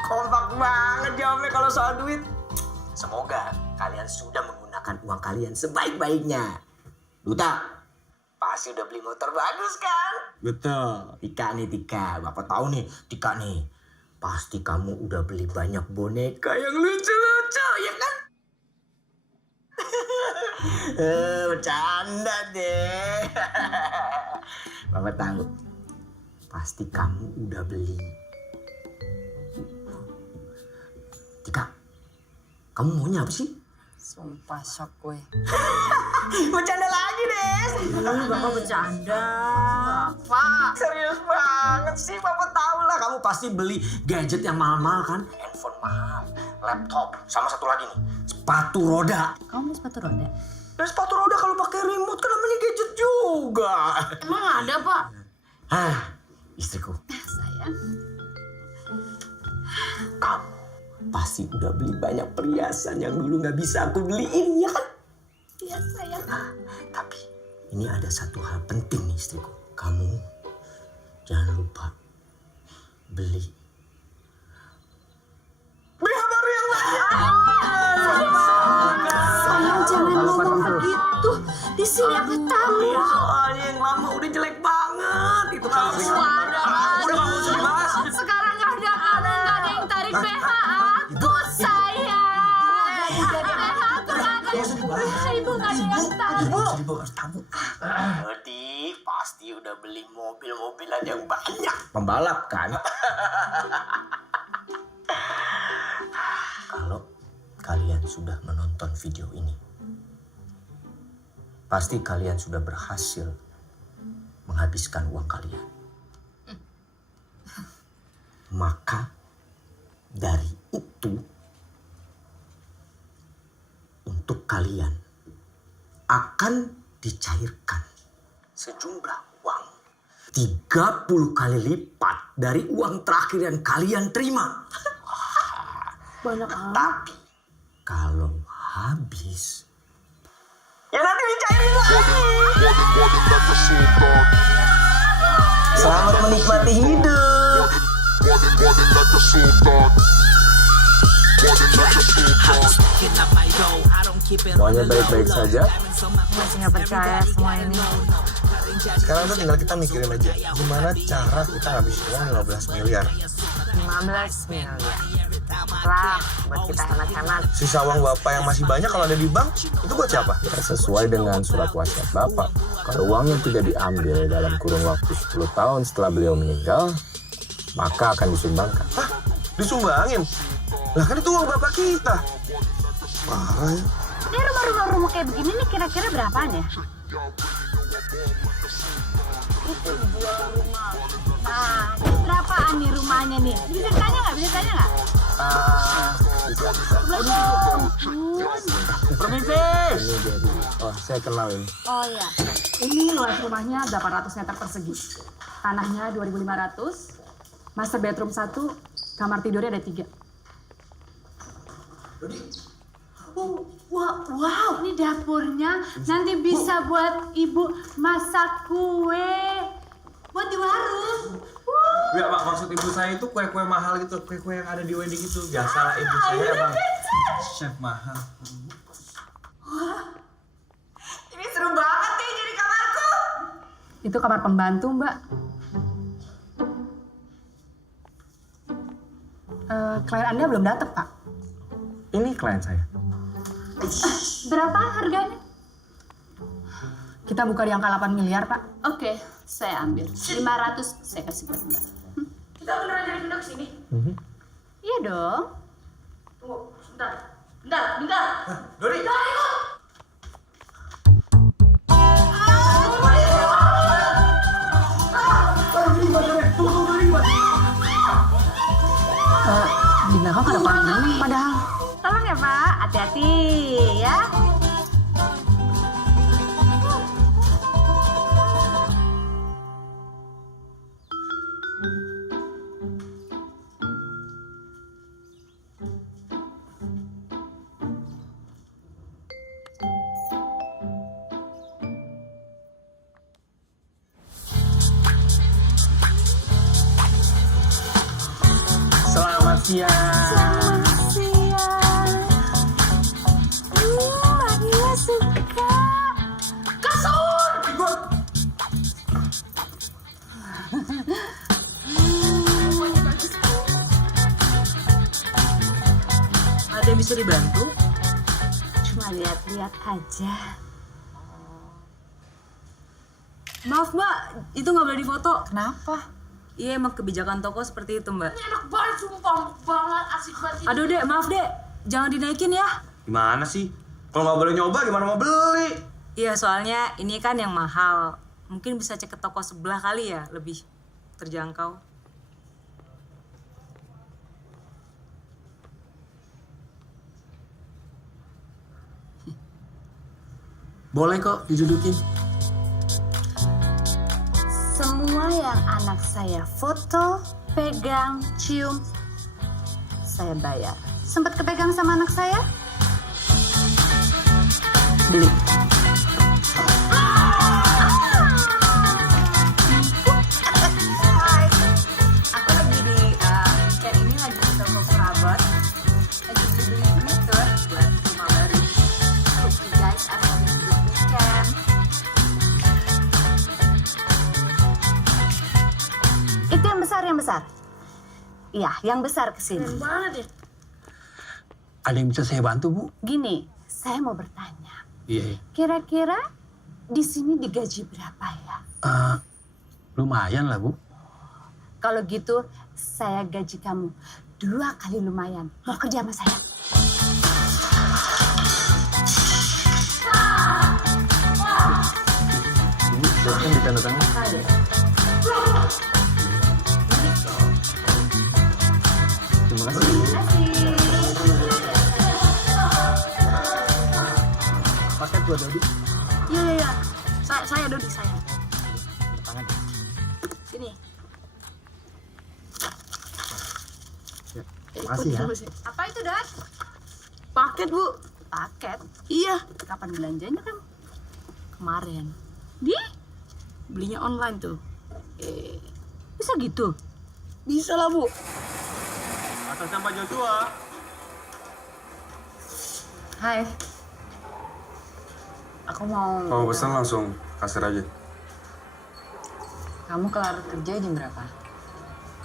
Kompak banget jawabnya kalau soal duit. Semoga kalian sudah menggunakan uang kalian sebaik-baiknya. Duta, pasti udah beli motor bagus kan? Betul. Tika, Bapak tahu nih, Tika nih. Pasti kamu udah beli banyak boneka yang lucu-lucu, ya kan? Bercanda deh. Bapak tahu, pasti kamu udah beli. Tika, kamu maunya apa sih? Sumpah shock gue. Bercanda lagi, Des. Bapak bercanda. Bapak, serius banget sih. Bapak tahu lah, kamu pasti beli gadget yang mahal-mahal kan? Handphone mahal, laptop, sama satu lagi nih, sepatu roda. Kamu mau sepatu roda? Dan sepatu roda kalau pakai remote kan namanya gadget juga. Emang ada, Pak? Hah, istriku. Sayang. Kamu pasti udah beli banyak perhiasan yang dulu nggak bisa aku beliin, ya kan? Iya, sayang. Tapi ini ada satu hal penting nih, istriku. Kamu jangan lupa beli Di sini aku tahu. Soalnya yang lama udah jelek banget. Itu kan. Udah gak usah dibahas. Sekarang nggak ada kamu, nggak ada yang tarik BH aku, sayang. BH aku nggak ada. Ibu nggak ada yang tarik. Dibawa tamu. Jadi pasti udah beli mobil-mobilan yang banyak. Pembalap kan? Kalau kalian sudah menonton video ini, pasti kalian sudah berhasil menghabiskan uang kalian. Maka dari itu, untuk kalian akan dicairkan sejumlah uang 30 kali lipat dari uang terakhir yang kalian terima. Banyak amat. Tapi kalau habis, Ya nanti dicairin lagi. selamat menikmati hidup. Semuanya baik-baik saja. Masih nggak percaya semua ini. Sekarang tuh tinggal kita mikirin aja gimana cara kita ngabisin uang 15 miliar. 15 miliar. Lah, buat kita hemat-hemat. Sisa uang bapak yang masih banyak kalau ada di bank, itu buat siapa? Ya, sesuai dengan surat wasiat Bapak. Kalau uang yang tidak diambil dalam kurun waktu 10 tahun setelah beliau meninggal, maka akan disumbangkan. Hah? Disumbangin? Lah kan itu uang bapak kita. Parah ya. Ini rumah-rumah kayak begini nih kira-kira berapaan ya? Itu jual rumah. Nah, ini berapaan nih rumahnya nih? Bisa tanya nggak? Bisa tanya nggak? Permisi. Oh, saya kenal ini. Oh iya. Ini luas rumahnya 800 meter persegi. Tanahnya 2.500. Master bedroom 1, kamar tidurnya ada 3. Wow, ini dapurnya. Nanti bisa buat ibu masak kue. Buat di warung. Ya Pak, maksud ibu saya itu kue-kue mahal gitu. Kue-kue yang ada di wedding itu. Biasalah ibu saya emang chef mahal. Ini seru banget nih jadi kamarku. Itu kamar pembantu, Mbak. Klien Anda belum datang, Pak. Ini klien saya. Berapa harganya? Kita buka di angka 8 miliar, Pak. Oke, saya ambil. 500 saya kasih buat Mbak. Kita beneran jadi pindah ke sini. Iya dong. Tunggu, sebentar. Bentar. Dori. Di belakang ada kolam renang padahal. Tolong ya Pak, hati-hati ya. Selamat siang. Manila suka. Kasur! Ada yang bisa dibantu? Cuma lihat-lihat aja. Maaf Mbak, itu nggak boleh difoto. Kenapa? Iya emang kebijakan toko seperti itu Mbak. Ini enak banget, sumpah banget, asik banget. Aduh Dek, maaf Dek, jangan dinaikin ya. Gimana sih? Kalau nggak boleh nyoba gimana mau beli? Iya soalnya ini kan yang mahal. Mungkin bisa cek ke toko sebelah kali ya, lebih terjangkau. Boleh kok didudukin. Semua yang anak saya foto, pegang, cium, saya bayar. Sempat kepegang sama anak saya? Beli. Hai, aku lagi di weekend ini lagi di toko kerabat. Lagi beli furniture buat rumah baru. Hope you guys are having a good weekend. besar? Iya, yang besar kesini. Keren banget ya. Ada yang bisa saya bantu, Bu? Gini, saya mau bertanya. Iya. Kira-kira di sini digaji berapa ya? Lumayan lah, Bu. Kalau gitu, saya gaji kamu 2 kali lumayan. Mau kerja sama saya? Bu, silakan ditandatangan. Terima kasih. Pakai tuh, Dodi. Iya. Saya Dodi, saya. Tangan. Sini. Makasih ya. Apa itu, Dad? Paket, Bu. Paket? Iya. Kapan belanjanya kan? Kemarin. Di? Belinya online tuh. Bisa gitu? Bisa lah, Bu. Atasnya Pak Joshua. Hai. Aku mau... Mau pesan langsung kasir aja. Kamu kelar kerja jam berapa?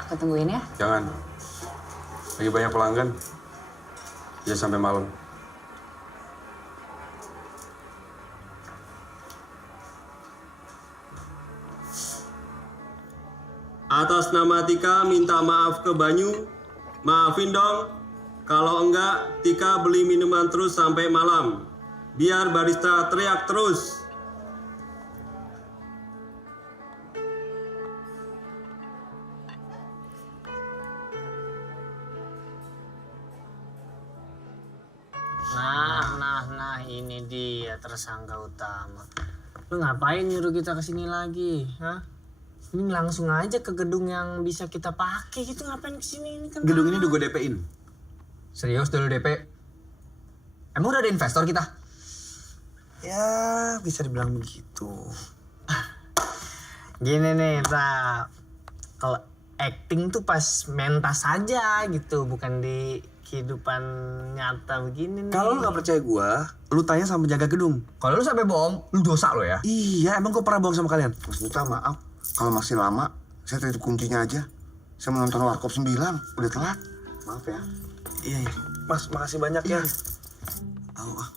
Aku tungguin ya. Jangan. Lagi banyak pelanggan. Ya sampai malam. Atas nama Tika minta maaf ke Banyu. Maafin dong. Kalau enggak, Tika beli minuman terus sampai malam. Biar barista teriak terus. Nah, ini dia tersangka utama. Lu ngapain nyuruh kita kesini lagi, hah? Ini langsung aja ke gedung yang bisa kita pakai gitu, ngapain kesini? Ini kan Gedung ini udah gue DP-in. Serius dulu DP? Emang udah ada investor kita? Ya, bisa dibilang begitu. Gini nih, Pak. Kalau acting tuh pas mentas aja gitu, bukan di kehidupan nyata begini nih. Kalau lu gak percaya gue, lu tanya sama penjaga gedung. Kalau lu sampai bohong, lu dosa lo ya? Iya, emang gue pernah bohong sama kalian? Mas minta maaf, kalau masih lama, saya titip kuncinya aja. Saya mau nonton Warkop 9, udah telat. Maaf ya. Iya. Mas, makasih banyak ya. Tahu ah.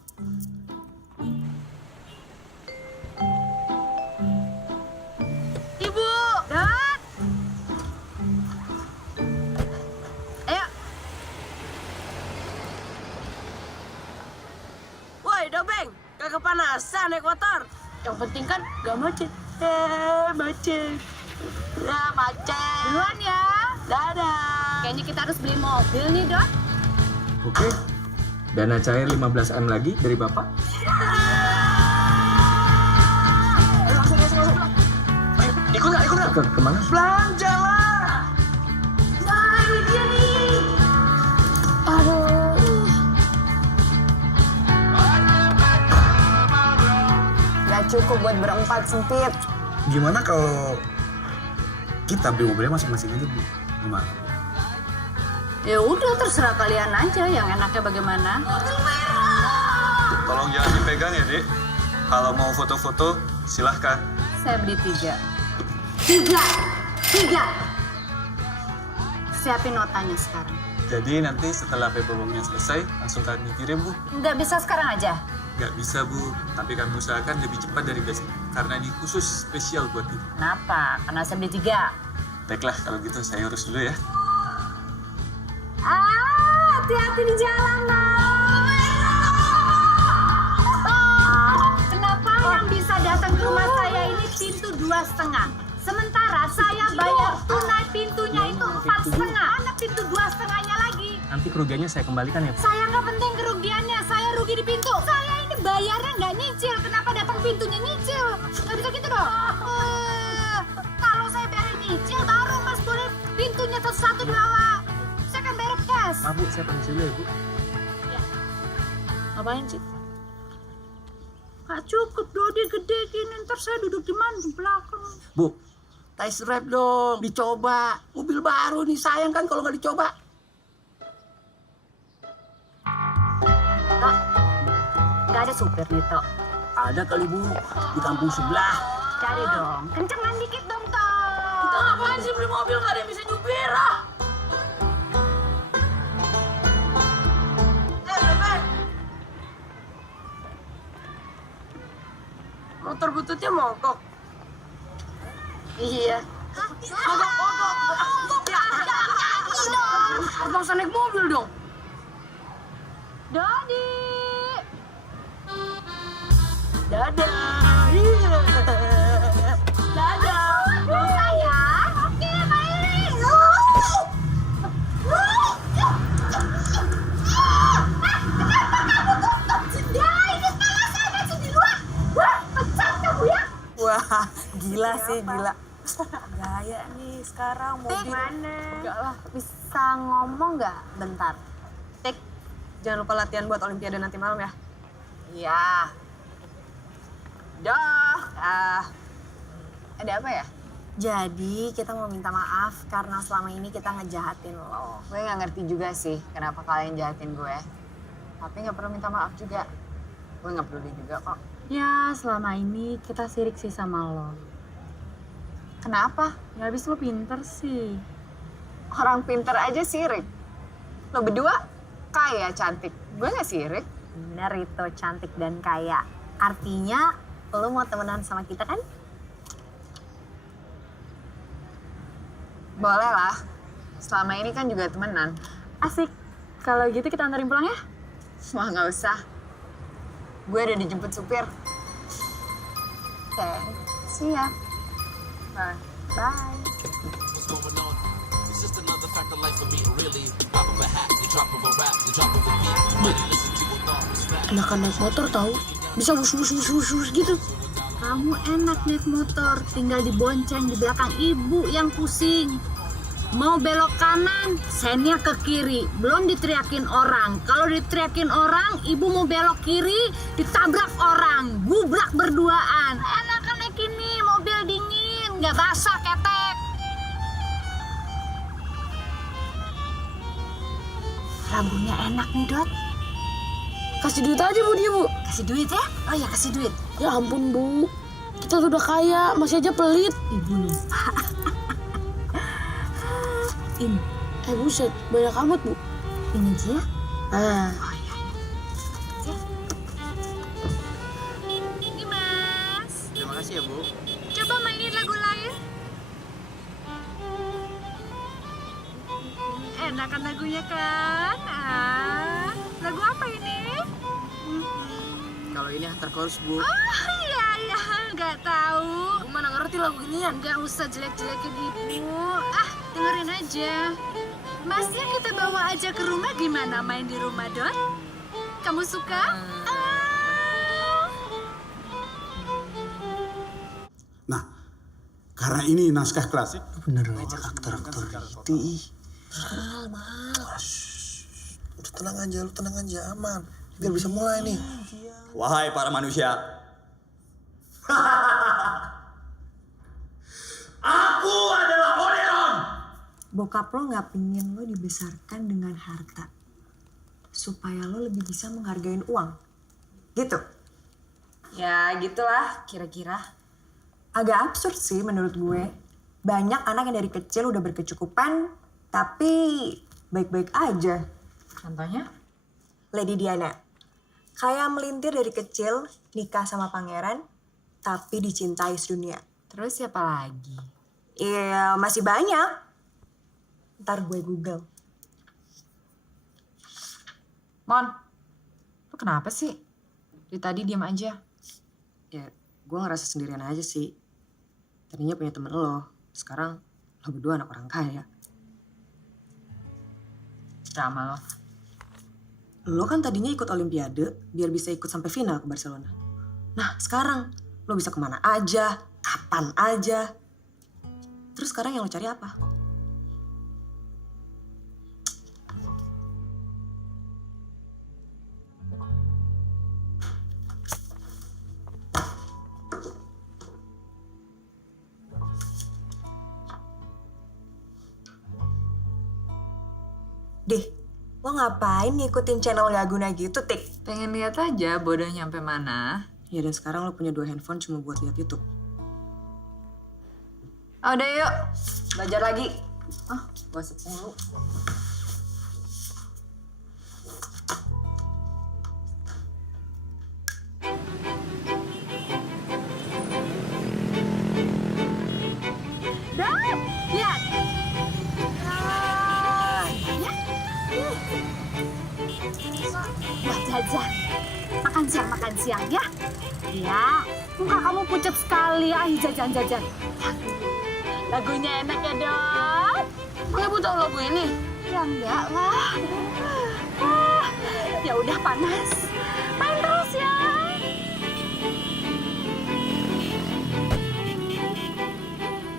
Ibu! Dad! Ayo. Woi, Dobeng. Gak kepanasan naik motor. Yang penting kan gak macet. Macet. Ya, macet. Duluan ya. Dadah. Kayaknya kita harus beli mobil nih, Dot. Oke. Dana cair 15M lagi dari Bapak. Langsung. Ayo, ikut nggak? Kemana? Belanja lah. Nah, ini dia nih. Aduh. Gak cukup buat berempat, sempit. Gimana kalau kita beli mobilnya masing-masing aja, Bu? Gimana? Ya udah, terserah kalian aja yang enaknya bagaimana. Tolong jangan dipegang ya, Dek. Kalau mau foto-foto, silahkan. Saya beli 3. 3! Siapin notanya sekarang. Jadi nanti setelah paperworknya selesai, langsung kami kirim, Bu. Nggak bisa sekarang aja? Nggak bisa, Bu. Tapi kami usahakan lebih cepat dari biasanya. Karena ini khusus spesial buat Ibu. Kenapa? Karena saya beli 3. Baiklah, kalau gitu saya urus dulu ya. Hati-hati di jalan, Kenapa yang bisa datang ke rumah saya ini pintu 2,5? Sementara saya bayar tunai pintunya itu 4,5. Mana pintu 2,5-nya lagi? Nanti kerugiannya saya kembalikan ya, Bu. Saya nggak penting kerugiannya, saya rugi di pintu. Saya ini bayarnya nggak nyicil, kenapa datang pintunya nyicil? Nggak bisa gitu dong. Kalau saya bayar nyicil, baru Mas boleh pintunya satu-satu dibawa. Saya kan bayar cash. Maaf, Bu, saya permisi dulu ya, Bu. Ngapain sih? Nggak cukup, Dodi gede gini, ntar saya duduk di mana? Di belakang. Bu, test drive dong, dicoba. Mobil baru nih, sayang kan kalau nggak dicoba. Tok, nggak ada supir nih, Tok. Ada kali, Bu, di kampung sebelah. Cari dong, kencengan dikit dong, Tok. Kita ngapain sih beli mobil nggak ada yang bisa nyupir ah? Motor bututnya mogok. Iya. Mogok. Harus naik mobil dong. Dodi. Dadah. Dadah. Sayang. Oke, baik. Wah, gila sih, gila. Gaya nih sekarang mobil. Enggak lah. Bisa ngomong nggak bentar? Tik, jangan lupa latihan buat Olimpiade nanti malam ya. Iya. Dah. Ada apa ya? Jadi kita mau minta maaf karena selama ini kita ngejahatin lo. Gue nggak ngerti juga sih kenapa kalian jahatin gue. Tapi nggak perlu minta maaf juga. Gue nggak peduli juga kok. Ya, selama ini kita sirik sih sama lo. Kenapa? Ya habis lo pinter sih. Orang pinter aja sirik. Lo berdua kaya, cantik. Gue nggak sirik. Bener itu, cantik dan kaya. Artinya lo mau temenan sama kita kan? Boleh lah. Selama ini kan juga temenan. Asik. Kalau gitu kita anterin pulang ya? Wah, nggak usah. Gue udah dijemput supir. Oke, siap. Bye. Enakan naik motor tahu? Bisa wus gitu. Kamu enak naik motor, tinggal dibonceng di belakang ibu yang pusing. Mau belok kanan, sennya ke kiri. Belum diteriakin orang. Kalau diteriakin orang, ibu mau belok kiri, ditabrak orang. Gubrak berduaan. Enakan naik ini, mobil dingin, nggak basah ketek. Lagunya enak nih, Dot. Kasih duit aja Bu dia Bu. Kasih duit ya? Oh ya, kasih duit. Ya ampun Bu. Kita udah kaya, masih aja pelit. Ibu nih. Ini. Buset, banyak amat Bu. Ini aja ya? Ah. Ini Mas. Terima kasih ya, Bu. Coba mainin lagu lain. Enakan lagunya kan? Ah, lagu apa ini? Kalau ini antar chorus, Bu. Oh iya, nggak tahu. Gue mana ngerti lagu ginian. Nggak usah jelek-jelekin ibu. Ah, dengerin aja. Masnya kita bawa aja ke rumah, gimana main di rumah, Dot? Kamu suka? Nah, karena ini naskah klasik. Bener aja aktor-aktor itu ih. Udah tenang aja, aman. Biar bisa mulai nih. Wahai para manusia. Aku adalah Oderon. Bokap lo nggak pingin lo dibesarkan dengan harta. Supaya lo lebih bisa menghargai uang. Gitu? Ya gitulah kira-kira. Agak absurd sih menurut gue. Banyak anak yang dari kecil udah berkecukupan, tapi baik-baik aja. Contohnya? Lady Diana. Kayak melintir dari kecil, nikah sama pangeran, tapi dicintai sedunia. Terus siapa lagi? Iya, masih banyak. Ntar gue Google. Mon, lo kenapa sih? Dari tadi diam aja. Ya, gue ngerasa sendirian aja sih. Tadinya punya temen lo, sekarang lo berdua anak orang kaya. Drama lo. Lo kan tadinya ikut Olimpiade biar bisa ikut sampai final ke Barcelona. Nah sekarang lo bisa kemana aja, kapan aja. Terus sekarang yang lo cari apa? Deh, lo ngapain ngikutin channel gak guna gitu, Tik? Pengen lihat aja bodohnya sampai mana. Ya dan sekarang lo punya 2 handphone cuma buat lihat YouTube. Udah yuk, belajar lagi. Gosip mulu. Dad, lihat. Buat jajan. Makan siang ya. Ya, muka kamu pucat sekali. Ayo jajan-jajan. Lagunya enak ya, Dot. Emang Ibu tahu lagu ini? Ya enggak lah. Ya udah panas. Main terus ya.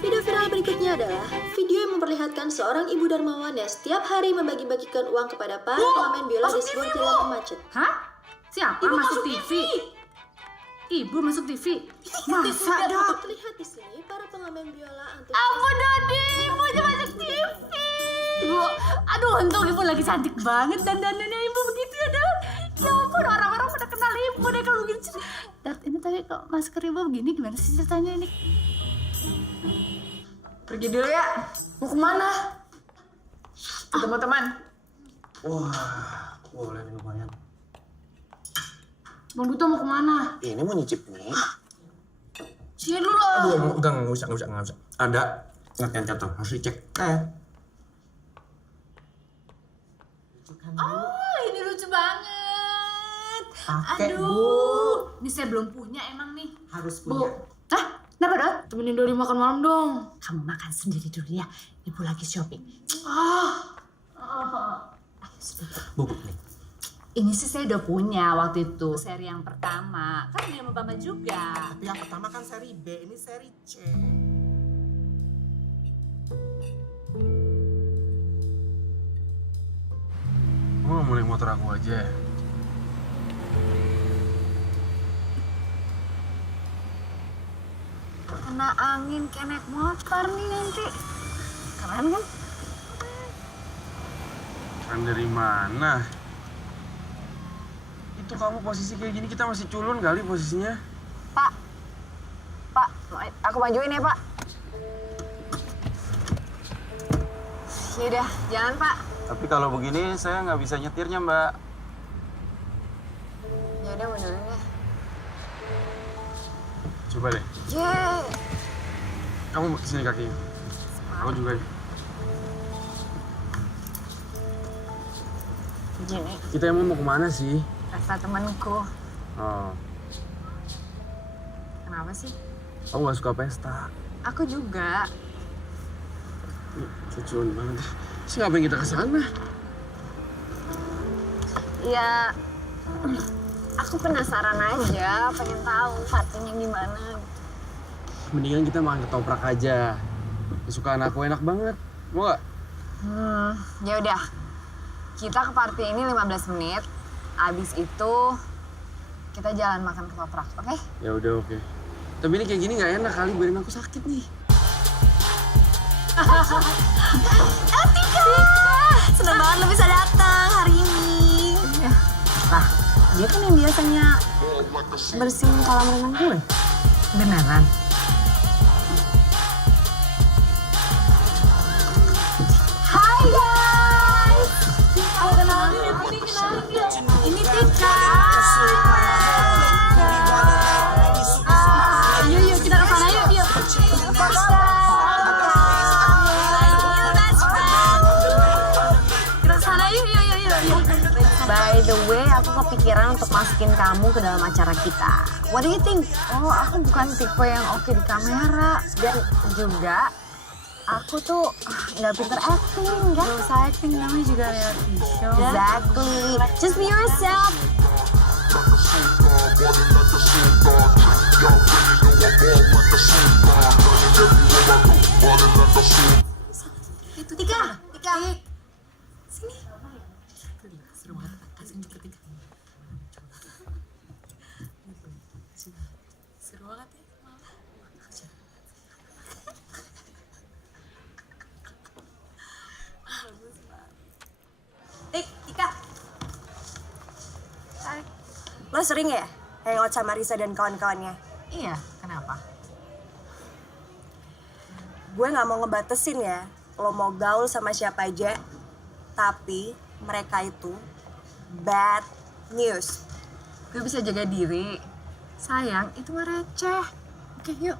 Video viral berikutnya adalah video yang memperlihatkan seorang ibu dermawan yang setiap hari membagi-bagikan uang kepada para pengamen biola di sebuah jalan macet. Hah? Siapa Ibu masuk masuk TV? TV? Ibu masuk TV? Masa, Dot? Terlihat di sini para pengamen biola anti. Ampun, Dodi, Ibu aja masuk TV. Ibu, aduh untung Ibu lagi cantik banget dandanannya Ibu begitu ya, Dot. Ya ampun, orang-orang pada kenal Ibu deh kalau begini. Dot, ini tapi kok masker Ibu begini gimana sih ceritanya ini? Pergi dulu ya. Mau kemana? Ketemu teman. Wah, boleh nih lumayan. Bang Duto mau kemana? Ini mau nyicip nih. Sini dulu lah. Aduh, enggak usah. Ada latihan catur, harus dicek. Oh, ini lucu banget. Pakai, Aduh, ini saya belum punya emang nih. Harus Bu, Hah? Kenapa, Dot? temenin Dodi makan malam dong. Kamu makan sendiri dulu ya. Ibu lagi shopping. Bubuk nih. Ini sih saya udah punya waktu itu. Seri yang pertama. Kan dia sama Mama juga. Tapi yang pertama kan seri B, ini seri C. Mau mulai motor aku aja. Kena angin kayak naik motor nih nanti. Keren kan? Kan dari mana? Itu kamu posisi kayak gini kita masih culun kali posisinya. Pak, aku majuin ya, Pak. Yaudah, jangan, Pak. Tapi kalau begini saya nggak bisa nyetirnya, Mbak. Yaudah, mundurin ya. Coba deh. Yeay. Kamu kesini kakinya. Aku juga ya. Gini, Kita emang mau kemana sih? rasa temanku. Oh, Kenapa sih? aku nggak suka pesta. Aku juga. Cucuan banget. Sih ngapain kita kesana? Ya, aku penasaran aja, pengen tahu partinya gimana. Mendingan kita makan ketoprak aja. Kesukaan aku enak banget. Mau nggak? Ya udah. Kita ke party ini 15 menit. Abis itu kita jalan makan ketoprak, oke? Ya udah oke. Tapi ini kayak gini nggak enak kali, badan aku sakit nih. Tika! Seneng banget lo bisa datang hari ini. Lah, dia kan yang biasanya bersihin kolam renang gue. Beneran? Hai guys! Aku kenalin ya, kenalin dia. Ini Tika. Yuk, kita ke sana yuk. Kita sana yuk. By the way, aku kepikiran untuk masukin kamu ke dalam acara kita. What do you think? Oh, aku bukan tipe yang oke di kamera. Dan juga, aku tuh nggak pinter acting, kan? Gak usah acting, namanya juga reality show. Exactly. Just be yourself. Itu Tika. Sini. Seru banget, kasih ke Tika. Seru banget ya. Tika. Lo sering ya hangout sama Risa dan kawan-kawannya? Iya, kenapa? gue nggak mau ngebatesin ya, lo mau gaul sama siapa aja, tapi mereka itu bad news. Gue bisa jaga diri. Sayang, itu mah receh. Oke, yuk.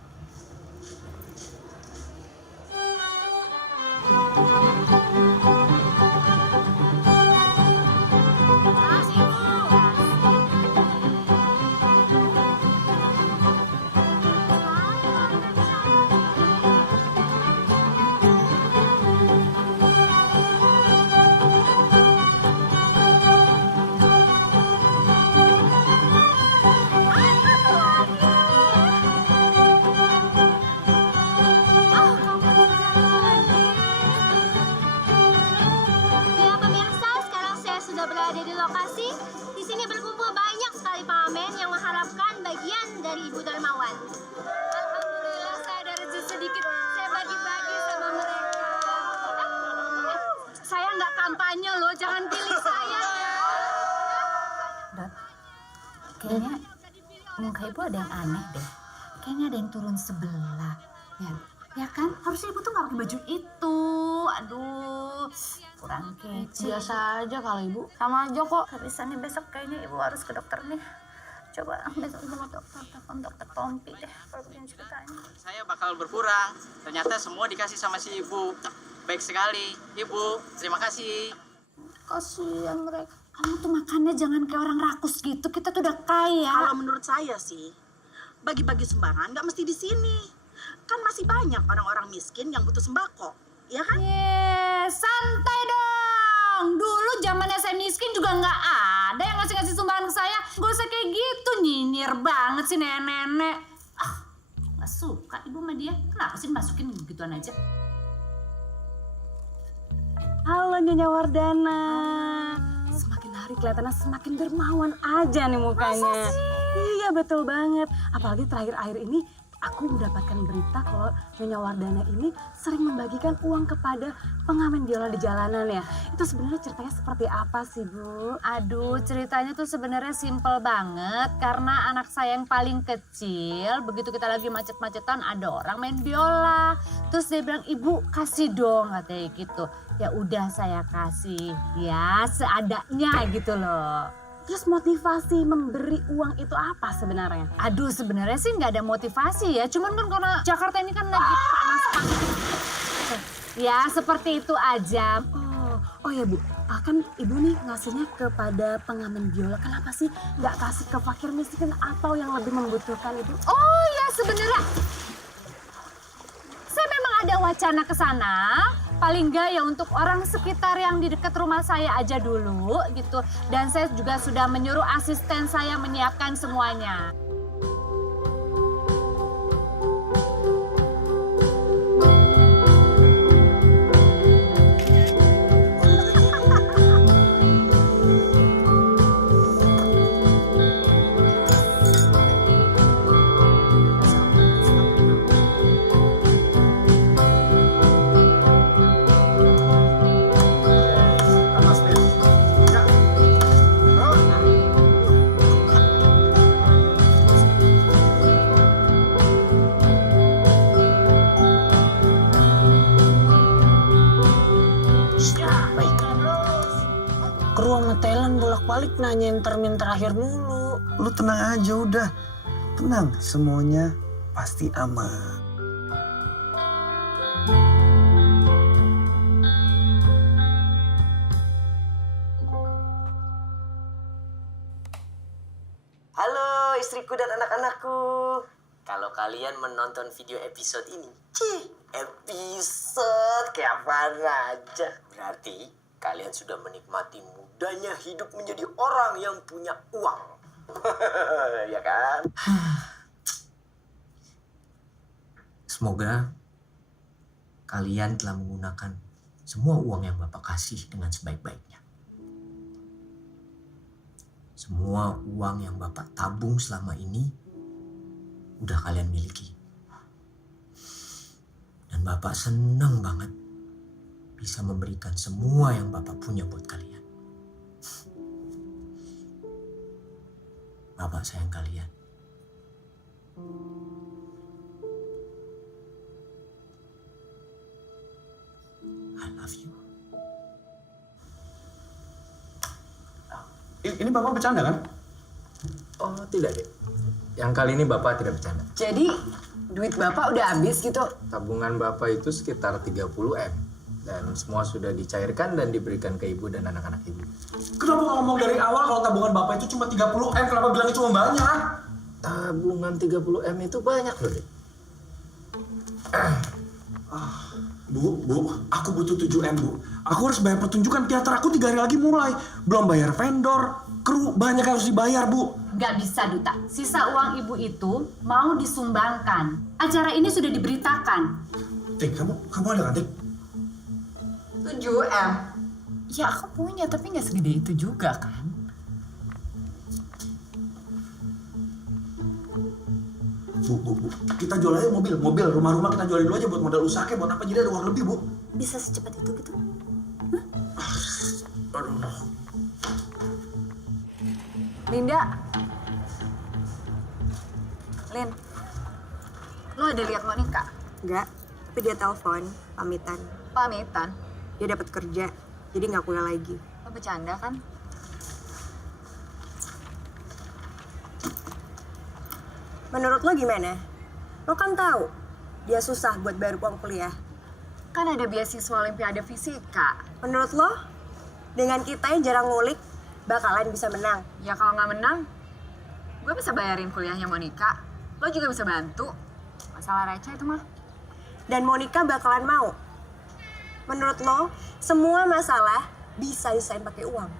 Ya pemirsa, sekarang saya sudah berada di lokasi. Di sini berkumpul banyak sekali pengamen yang mengharapkan bagian dari Ibu Darmawan. Alhamdulillah saya ada rezeki sedikit, saya bagi-bagi sama mereka. Saya nggak kampanye loh, jangan pilih saya. Dot, kayaknya muka ibu ada yang aneh deh. Kayaknya ada yang turun sebelah. Ya kan? Harusnya ibu tuh nggak pakai baju itu. Aduh, kurang kece. Biasa aja kalau ibu, sama aja kok. Bisa nih besok kayaknya ibu harus ke dokter nih. Coba besok sama dokter, telepon dokter Tompi deh kalau begini ceritanya. Saya bakal berkurang. Ternyata semua dikasih sama si ibu. Baik sekali, ibu. Terima kasih. Kasihan mereka. Kamu tuh makannya jangan kayak orang rakus gitu. Kita tuh udah kaya. Kalau menurut saya sih, bagi-bagi sembarangan nggak mesti di sini. Kan masih banyak orang-orang miskin yang butuh sembako, ya kan? Santai dong. Dulu zamannya saya miskin juga nggak ada yang ngasih-ngasih sumbangan ke saya. Gak usah kayak gitu, nyinyir banget sih nenek-nenek. Gak suka ibu sama dia. Kenapa sih masukin begituan aja? Halo Nyonya Wardana. Semakin hari kelihatannya semakin dermawan aja nih mukanya. Masa sih? Iya betul banget. Apalagi terakhir-akhir ini aku mendapatkan berita kalau Nyonya Wardana ini sering membagikan uang kepada pengamen biola di jalanan ya. Itu sebenarnya ceritanya seperti apa sih, Bu? Aduh, ceritanya tuh sebenarnya simpel banget karena anak saya yang paling kecil, begitu kita lagi macet-macetan ada orang main biola. Terus dia bilang, "Ibu, kasih dong," katanya gitu. Ya udah saya kasih, ya seadanya gitu loh. Terus motivasi memberi uang itu apa sebenarnya? Aduh, sebenarnya sih nggak ada motivasi ya. Cuman kan karena Jakarta ini kan lagi panas banget. Ya seperti itu aja. Oh ya Bu, kan Ibu nih ngasihnya kepada pengamen biola. Kenapa sih nggak kasih ke fakir miskin atau yang lebih membutuhkan itu? Oh ya sebenarnya saya memang ada wacana ke sana. Paling enggak ya untuk orang sekitar yang di dekat rumah saya aja dulu gitu. Dan saya juga sudah menyuruh asisten saya menyiapkan semuanya. Balik nanyain termin terakhir mulu. Lu tenang aja udah. Tenang, semuanya pasti aman. Halo istriku dan anak-anakku. Kalau kalian menonton video episode ini, episode kayak apa aja. Berarti kalian sudah menikmati mudahnya hidup menjadi orang yang punya uang. Ya kan? Semoga kalian telah menggunakan semua uang yang Bapak kasih dengan sebaik-baiknya. Semua uang yang Bapak tabung selama ini udah kalian miliki. Dan Bapak senang banget bisa memberikan semua yang Bapak punya buat kalian. Bapak sayang kalian. Ini Bapak bercanda kan? Oh, tidak, Dek. Yang kali ini Bapak tidak bercanda. Jadi, duit Bapak udah habis gitu? Tabungan Bapak itu sekitar 30M. Dan semua sudah dicairkan dan diberikan ke Ibu dan anak-anak Ibu. Kenapa nggak ngomong dari awal kalau tabungan Bapak itu cuma 30M? Kenapa bilangnya cuma banyak? Tabungan 30M itu banyak loh, Dek. Bu, aku butuh 7M, Bu. Aku harus bayar pertunjukan teater aku 3 hari lagi mulai. Belum bayar vendor, kru, banyak yang harus dibayar, Bu. Nggak bisa, Duta. Sisa uang ibu itu mau disumbangkan. Acara ini sudah diberitakan. Tik, kamu ada kan, Tik? 7M. Ya aku punya, tapi nggak segede itu juga kan. Bu, kita jual aja mobil, rumah-rumah kita jualin dulu aja buat modal usaha, buat apa, jadi ada uang lebih, Bu. Bisa secepat itu gitu? Linda. Lin, lo ada lihat Monica? Enggak, tapi dia telepon, pamitan. Pamitan? Dia dapat kerja, jadi nggak kuliah lagi. Lo bercanda kan? Menurut lo gimana? Lo kan tahu dia susah buat bayar uang kuliah. Kan ada beasiswa Olimpiade Fisika. Menurut lo, dengan kita yang jarang ngulik, bakalan bisa menang? Ya kalau nggak menang, gue bisa bayarin kuliahnya Monica. Lo juga bisa bantu. Masalah receh itu mah. Dan Monica bakalan mau. Menurut lo, semua masalah bisa diselesaikan pakai uang?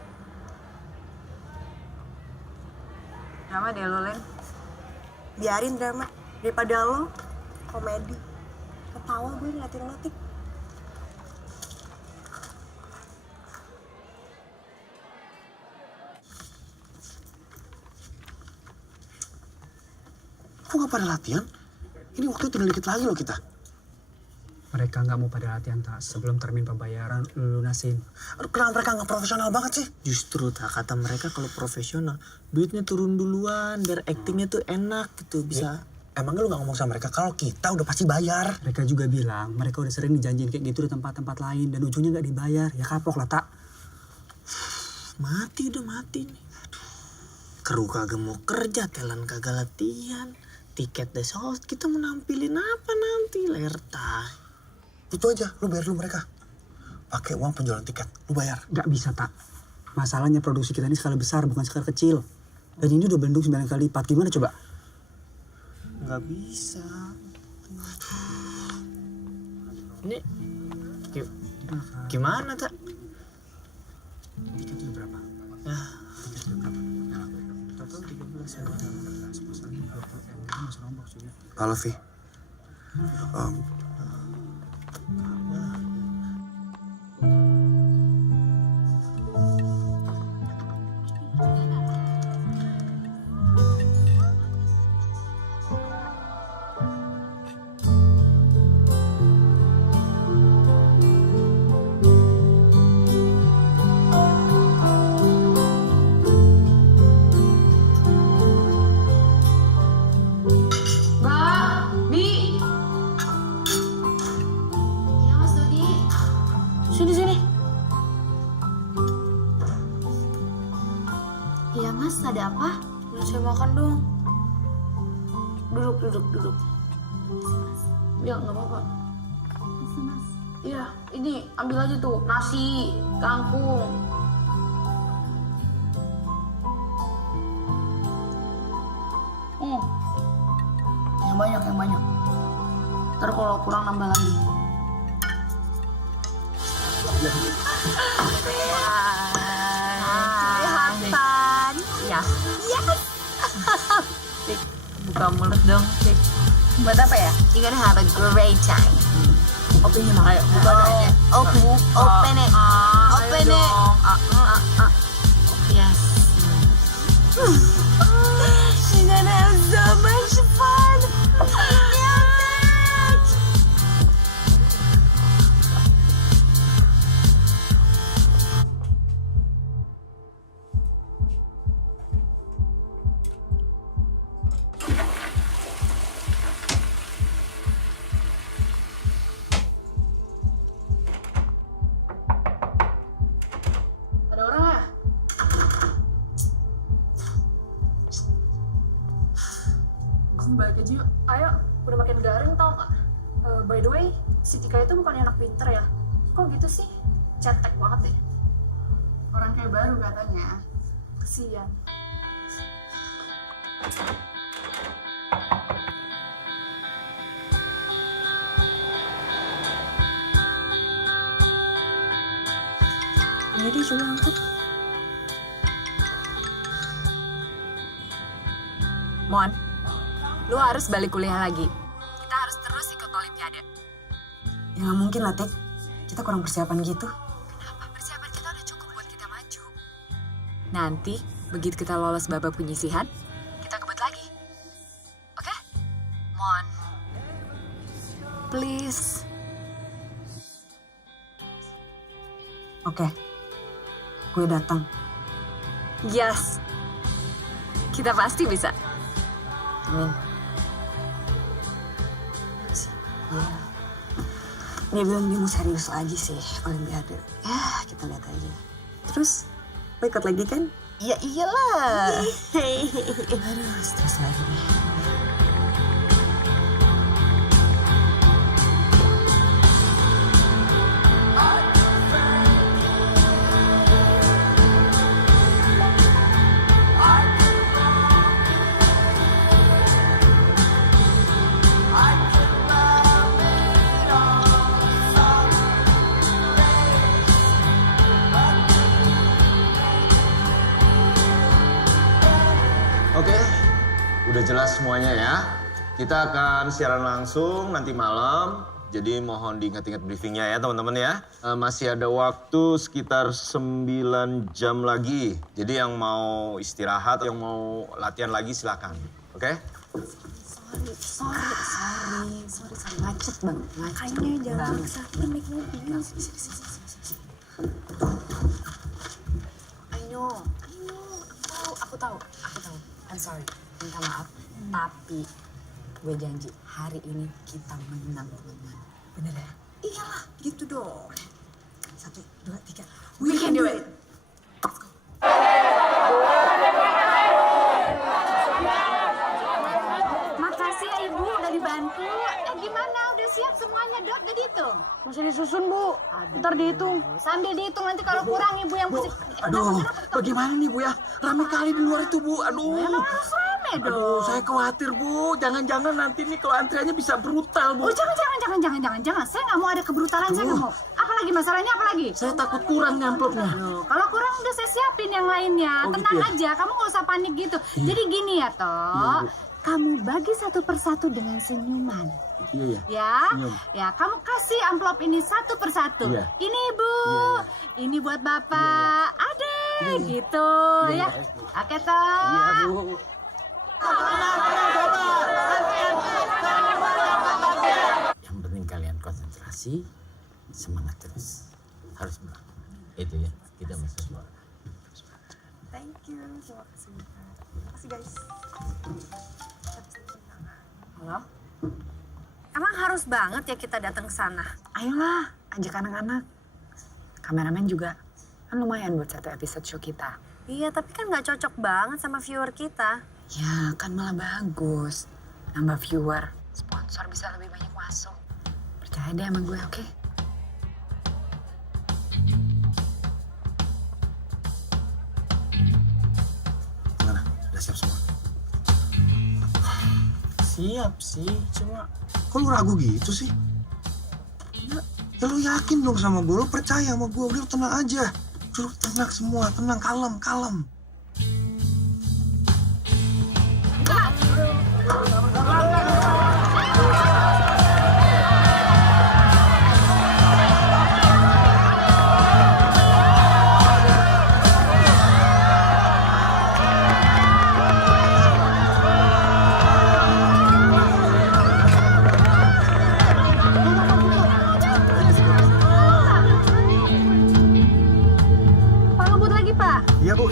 Drama deh lo, Len. Biarin drama, daripada lo komedi. Ketawa gue ngeliatin lo, Tik. Kok nggak pada latihan? Ini waktu tinggal dikit lagi loh kita. Mereka nggak mau pada latihan, tak. Sebelum termin pembayaran, lu lunasin. Aduh, kenapa mereka nggak profesional banget sih? Justru, tak, kata mereka kalau profesional, duitnya turun duluan, biar aktingnya tuh enak gitu, bisa. Emangnya lu nggak ngomong sama mereka kalau kita udah pasti bayar? Mereka juga bilang, mereka udah sering dijanjiin kayak gitu di tempat-tempat lain, dan ujungnya nggak dibayar. Ya kapok lah, tak. Mati udah mati nih. Kru kagak mau kerja, talent kagak latihan. Tiket deh sold, kita mau nampilin apa nanti, lertai. Itu aja, lu bayar dulu mereka. Pakai uang penjualan tiket, lu bayar. Nggak bisa, tak. Masalahnya produksi kita ini skala besar, bukan skala kecil. Dan ini udah bendung 9 kali lipat. Gimana coba? Nggak bisa. Ini gimana, tak? Tiket itu berapa? Ya, tiket itu berapa? Total 13 Halo, Vi. Iya mas, ada apa? Saya makan dong. Duduk. Ya nggak apa-apa. Mas. Iya, ini ambil aja tuh nasi, kangkung. Yang banyak. Ntar kalau kurang nambah lagi. Kelihatan. Ya. Yes. Buka mulut dong, Cik. Buat apa ya? You're gonna have a great time. Opennya mah kayak buka aja. Open it. Open it. Yes. You're gonna have so much fun. Ada orang ya? langsung balik aja yuk. Ayo, udah makin garing tau gak? By the way, si Tika itu bukannya anak pinter ya? Kok gitu sih? Cetek banget deh. Orang kayak baru katanya. Kesian. Jadi coba angkat. Mon, lu harus balik kuliah lagi. Kita harus terus ikut Olimpiade. Ya nggak mungkin lah, Tek. Kita kurang persiapan gitu. Kenapa? Persiapan kita udah cukup buat kita maju. Nanti, begitu kita lolos babak penyisihan, kita kebut lagi. Oke? Mon. Please. Oke. Gue datang. Yes. Kita pasti bisa. Amin. Ya. Dia bilang dia mau serius lagi sih Olimpiade. Ya, kita lihat aja. Terus, lo ikut lagi kan? Ya iyalah. Aduh, stres lagi nih. Oke, udah jelas semuanya ya. Kita akan siaran langsung nanti malam. Jadi mohon diingat-ingat briefingnya ya teman-teman ya. Masih ada waktu sekitar 9 jam lagi. Jadi yang mau istirahat, yang mau latihan lagi silakan. Oke? Sorry. Macet banget. Makanya jangan maksa naik mobil. I know. Aku tahu. I'm sorry. Minta maaf. Tapi gue janji hari ini kita menang teman-teman. Bener ya? Iyalah, gitu dong. 1, 2, 3. We can do it. Makasih ya Ibu udah dibantu. Gimana? Udah siap semuanya, Dok? Udah dihitung? Masih disusun, Bu. Ntar dihitung. Sambil dihitung nanti kalau kurang Ibu yang pusing. Aduh, bagaimana nih Bu ya? Rame kali di luar itu Bu. Aduh. Emang harus rame dong. Aduh, saya khawatir Bu. Jangan-jangan nanti nih kalau antriannya bisa brutal Bu. Oh jangan. Saya nggak mau ada kebrutalan, saya nggak mau. Apalagi masalahnya apalagi? Saya takut kurang nih amplopnya. Kalau kurang udah saya siapin yang lainnya. Oh, Tenang gitu ya? aja, kamu nggak usah panik gitu. Iya. Jadi gini ya, Toh. Iya, Bu. Kamu bagi satu persatu dengan senyuman. Iya. Ya, Senyum. ya kamu kasih amplop ini satu persatu. Iya. Ini Ibu, ini buat Bapak, Adek, gitu Iya, ya. Oke Toh. Iya Bu. Yang penting kalian konsentrasi, semangat terus. Harus berangkat. Itu ya, kita masuk suara. Thank you. Terima kasih. Terima kasih guys. Halo? Emang harus banget ya kita datang ke sana? Ayolah, ajak anak-anak. Kameramen juga. Kan lumayan buat satu episode show kita. Iya, tapi kan nggak cocok banget sama viewer kita. Ya, kan malah bagus. Nambah viewer. Sponsor bisa lebih banyak masuk. Percaya deh sama gue, oke? Gimana? Udah siap semua? Siap sih, cuma... Kok lu ragu gitu sih? Ya lu yakin dong sama gue, lu percaya sama gue, udah lu tenang aja. Lu tenang semua, tenang, kalem. Pak ngebut lagi Pak. Iya bu.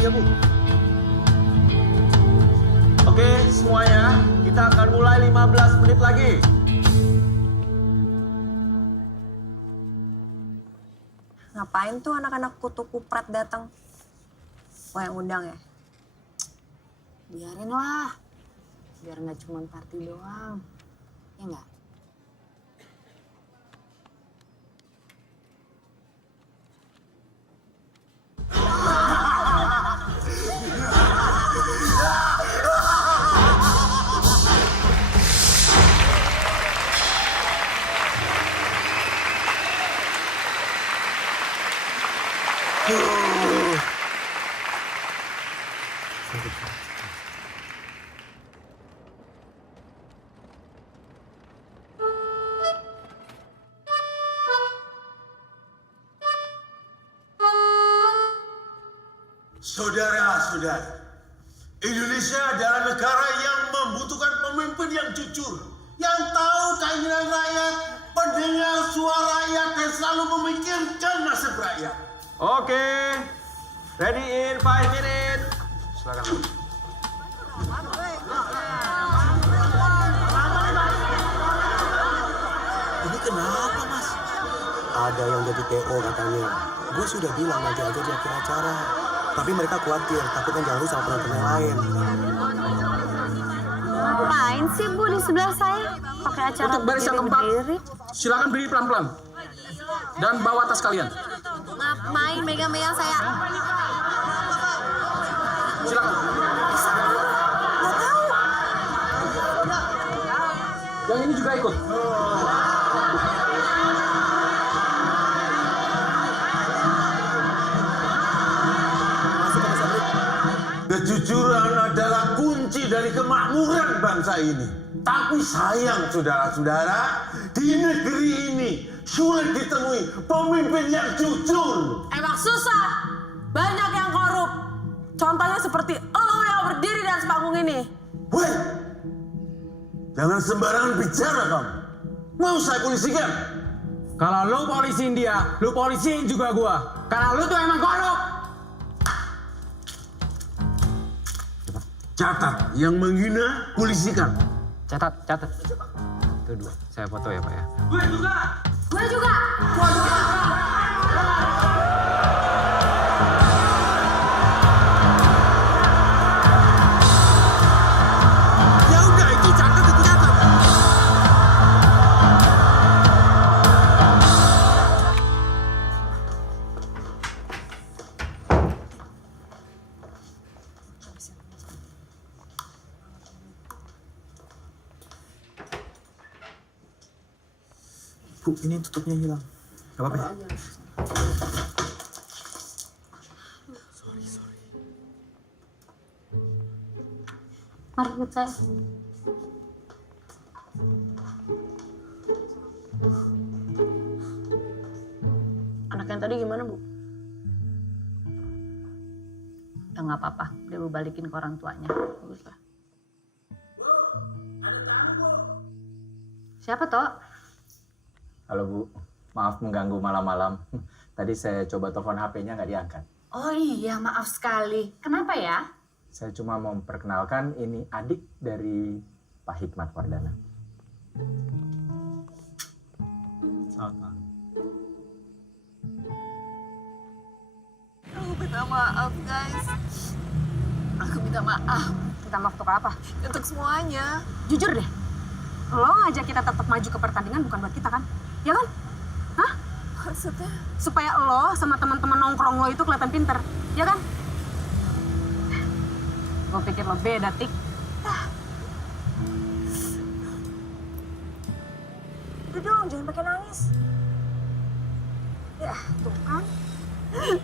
Oke semuanya, kita akan mulai 15 menit lagi. Ngapain tuh anak-anak kutu kuprat datang? Lo yang undang ya? Biarin lah. biar nggak cuma party doang. Ya nggak? Saudara-saudari, Indonesia adalah negara yang membutuhkan pemimpin yang jujur, yang tahu keinginan rakyat, pendengar suara rakyat, dan selalu memikirkan nasib rakyat. Oke, ready in 5 minutes. Silakan. Ini kenapa, Mas? Ada yang jadi TO katanya. Gue sudah bilang nanti aja di akhir acara. Tapi mereka khawatir, takutnya ganggu sama penonton yang lain. Ngapain sih Bu di sebelah saya? Pakai acara Untuk baris yang keempat, silakan berdiri pelan-pelan. Dan bawa tas kalian. Ngapain megang-megang saya? Silakan. Yang ini juga ikut. Kejujuran adalah kunci dari kemakmuran bangsa ini. Tapi sayang saudara-saudara, di negeri ini sulit ditemui pemimpin yang jujur. Emang susah. Banyak yang korup. Contohnya seperti lo yang berdiri di atas panggung ini. Weh, jangan sembarangan bicara kamu. Mau saya polisikan? Kalau lu polisiin dia, lu polisiin juga gua. Karena lu tuh emang korup. Catat, yang menghina polisikan. Catat. Itu 2. Saya foto ya, Pak ya. Gue juga. Ya udah, itu catat. Bu, ini tutupnya hilang. Gak apa-apa ya? Mari ikut saya. Anak yang tadi gimana, Bu? Ya nggak apa-apa, dia mau balikin ke orang tuanya. Bagus lah. Siapa toh? Halo Bu, maaf mengganggu malam-malam. Tadi saya coba telepon HP-nya nggak diangkat. Oh iya, maaf sekali. Kenapa ya? Saya cuma mau memperkenalkan ini adik dari Pak Hikmat Wardana. Selamat malam. Aku minta maaf guys. Aku minta maaf. Minta maaf untuk apa? Untuk semuanya. Jujur deh, lo ngajak kita tetap maju ke pertandingan bukan buat kita kan? Ya kan? Hah? Maksudnya? Supaya lo sama teman-teman nongkrong lo itu kelihatan pinter, ya kan? Gue pikir lo beda, Tik. Udah dong, jangan pakai nangis. Ya, tuh kan.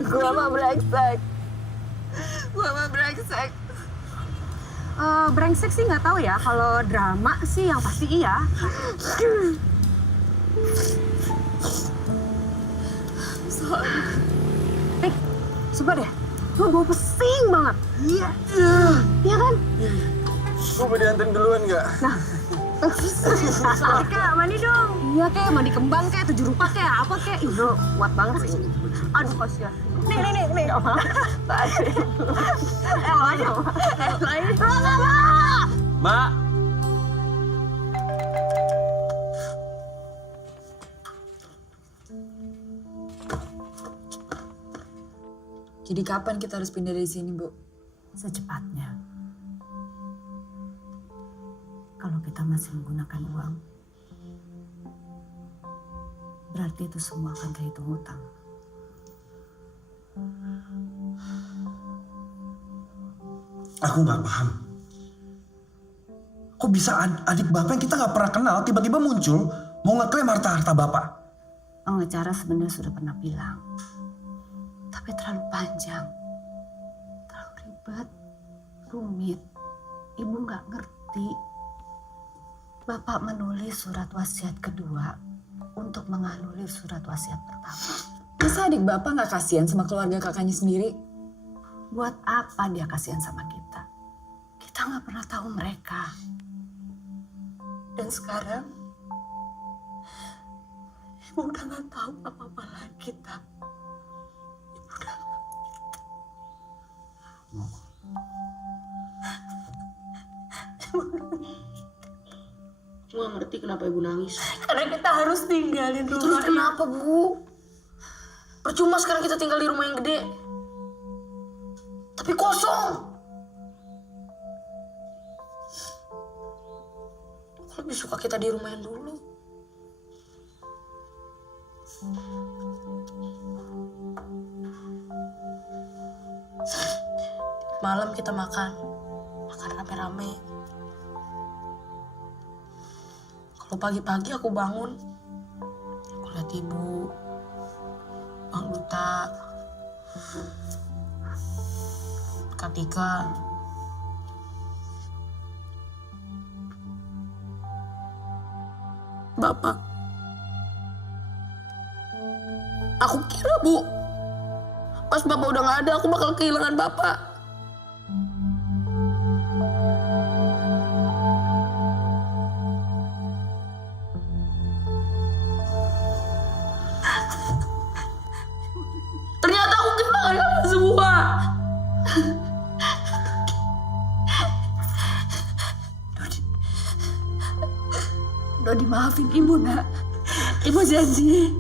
Gua mah brengsek. Brengsek sih nggak tahu ya. Kalau drama sih yang pasti iya. Sorry. Tik, coba deh. Lo bawa pesing banget. Iya. Iya kan? Gue mau dianterin duluan nggak? Nah. Kak, mandi dong. Iya, Kak. Mandi kembang, Kak. 7 rupa, Kak. Apa, Kak? Ih, lo kuat banget sih. Aduh, kasihan. Nih. Gak apa. Elo aja. Mbak. Jadi kapan kita harus pindah dari sini, Bu? Secepatnya. kita masih menggunakan uang, berarti itu semua akan kehitung hutang. Aku nggak paham. Kok bisa adik bapak yang kita nggak pernah kenal tiba-tiba muncul mau ngeklaim harta-harta bapak? Pengacara sebenarnya sudah pernah bilang, tapi terlalu panjang, terlalu ribet, rumit. Ibu nggak ngerti. Bapak menulis surat wasiat kedua untuk menganulir surat wasiat pertama. Masa adik bapak nggak kasihan sama keluarga kakaknya sendiri? Buat apa dia kasihan sama kita? Kita nggak pernah tahu mereka. Dan sekarang, ibu udah nggak tahu apa-apa lagi, Tak. Ibu udah Aku gak ngerti kenapa ibu nangis. Karena kita harus tinggalin rumah. Terus kenapa, Bu? Percuma sekarang kita tinggal di rumah yang gede. Tapi kosong. Aku lebih suka kita di rumah yang dulu. Malam kita makan rame-rame. Kalau pagi-pagi aku bangun, aku lihat ibu, Bang Duta, Katika. Bapak. Aku kira, Bu, pas Bapak udah gak ada, aku bakal kehilangan Bapak. Ternyata aku kehilangan kalian semua. Dodi, maafin ibu, Nak. Ibu janji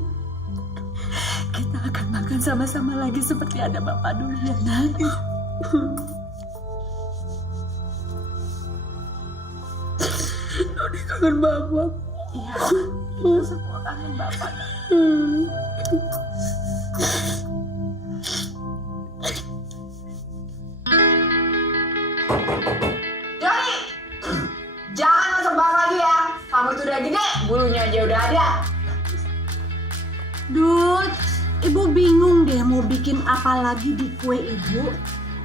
kita akan makan sama-sama lagi seperti ada bapak dulu, ya, Nak. Dodi kangen Bapak. Iya, kita semua kangen bapak. Dodi, jangan masuk bang lagi ya. Kamu tuh udah gede, bulunya aja udah ada. Dut, ibu bingung deh mau bikin apa lagi di kue ibu.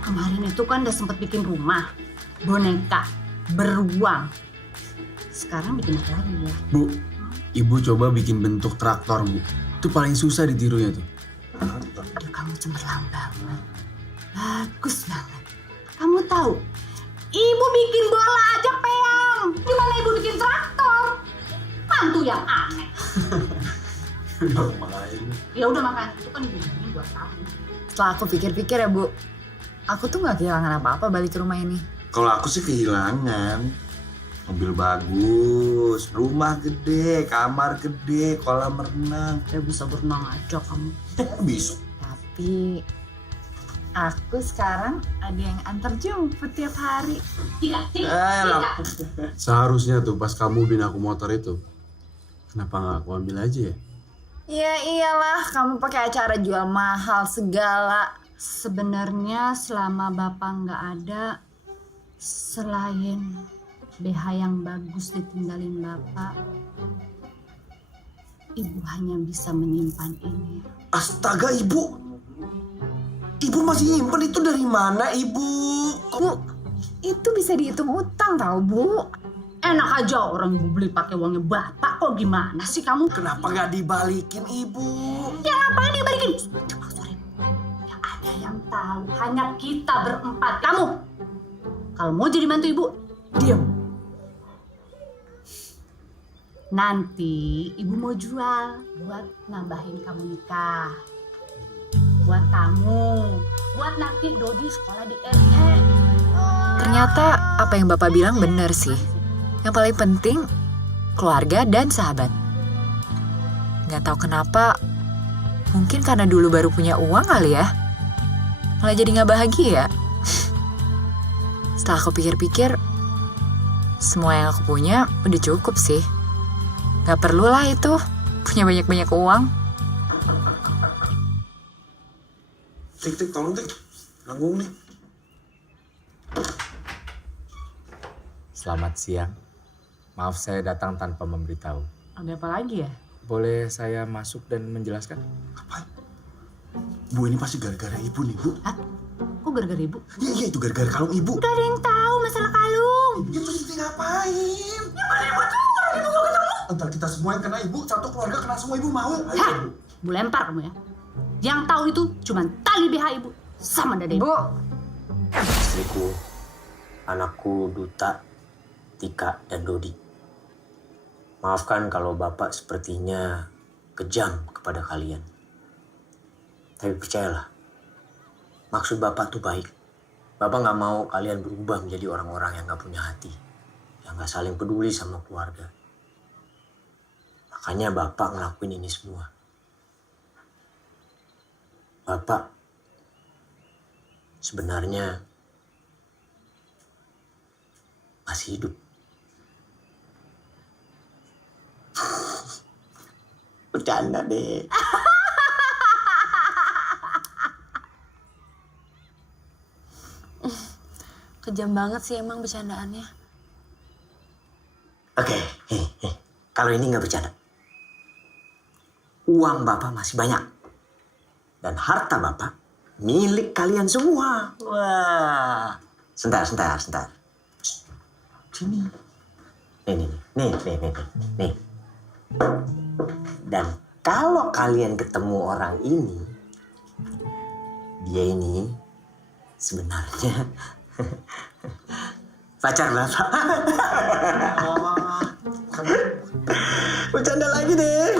Kemarin itu kan udah sempet bikin rumah, boneka, beruang. Sekarang bikin apa lagi ya? Bu, ibu coba bikin bentuk traktor, Bu. Itu paling susah ditirunya tuh. Aduh, kamu cemerlang banget. Bagus banget. Kamu tahu, ibu bikin bola aja peang. Gimana ibu bikin traktor? Mantu yang aneh. Ya udah makan, itu kan ibu bikin buat kamu. Setelah aku pikir-pikir ya, Bu, aku tuh gak kehilangan apa-apa balik ke rumah ini. Kalau aku sih kehilangan. Mobil bagus, rumah gede, kamar gede, kolam renang. Ya bisa berenang aja kamu. Bisa. Tapi aku sekarang ada yang antar jemput tiap hari. Tidak. Seharusnya tuh pas kamu beliin aku motor itu, kenapa nggak aku ambil aja ya? Ya iyalah, kamu pakai acara jual mahal segala. Sebenarnya selama bapak nggak ada, selain BH yang bagus ditinggalin bapak, ibu hanya bisa menyimpan ini. Astaga, Ibu. Ibu masih nyimpen itu dari mana, Ibu? Bu, itu bisa dihitung utang tau, Bu. Enak aja orang ibu beli pakai uangnya bapak, kok gimana sih kamu? Kenapa nggak dibalikin, Ibu? Ya ngapain dibalikin? Ya ada yang tahu, hanya kita berempat. Kamu, kalau mau jadi mantu ibu, diam. Nanti ibu mau jual buat nambahin kamu nikah. Buat kamu, buat nanti Dodi sekolah di RE. Ternyata apa yang Bapak bilang benar sih. Yang paling penting keluarga dan sahabat. Gak tahu kenapa, mungkin karena dulu baru punya uang kali ya. Malah jadi gak bahagia. Setelah aku pikir-pikir, semua yang aku punya udah cukup sih. Gak perlulah itu punya banyak-banyak uang. Tik, tolong Tik. Nanggung nih. Selamat siang. Maaf saya datang tanpa memberitahu. Ada apa lagi ya? Boleh saya masuk dan menjelaskan? Bu, ini pasti gara-gara ibu nih, Bu. Hah? Kok gara-gara ibu? Iya, itu gara-gara kalung ibu. Gak ada yang tahu masalah kalung. Ya terus Siti ngapain? Ya mana ibu tuh, kalau ibu gak ketemu. Ntar kita semua yang kena ibu, satu keluarga kena semua ibu mau. Ayo, Bu lempar kamu ya. Yang tahu itu cuma tali BH ibu sama dada ibu. Istriku, anakku Duta, Tika, dan Dodi. Maafkan kalau Bapak sepertinya kejam kepada kalian. Tapi percayalah, maksud Bapak tuh baik. Bapak gak mau kalian berubah menjadi orang-orang yang gak punya hati, yang gak saling peduli sama keluarga. Makanya Bapak ngelakuin ini semua. Bapak sebenarnya masih hidup. Bercanda deh. Kejam banget sih emang bercandaannya. Oke, kalau ini nggak bercanda. Uang Bapak masih banyak. Dan harta Bapak milik kalian semua. Wah. Sebentar. Sini. Nih. Dan kalau kalian ketemu orang ini, dia ini sebenarnya pacar Bapak. Bercanda lagi deh.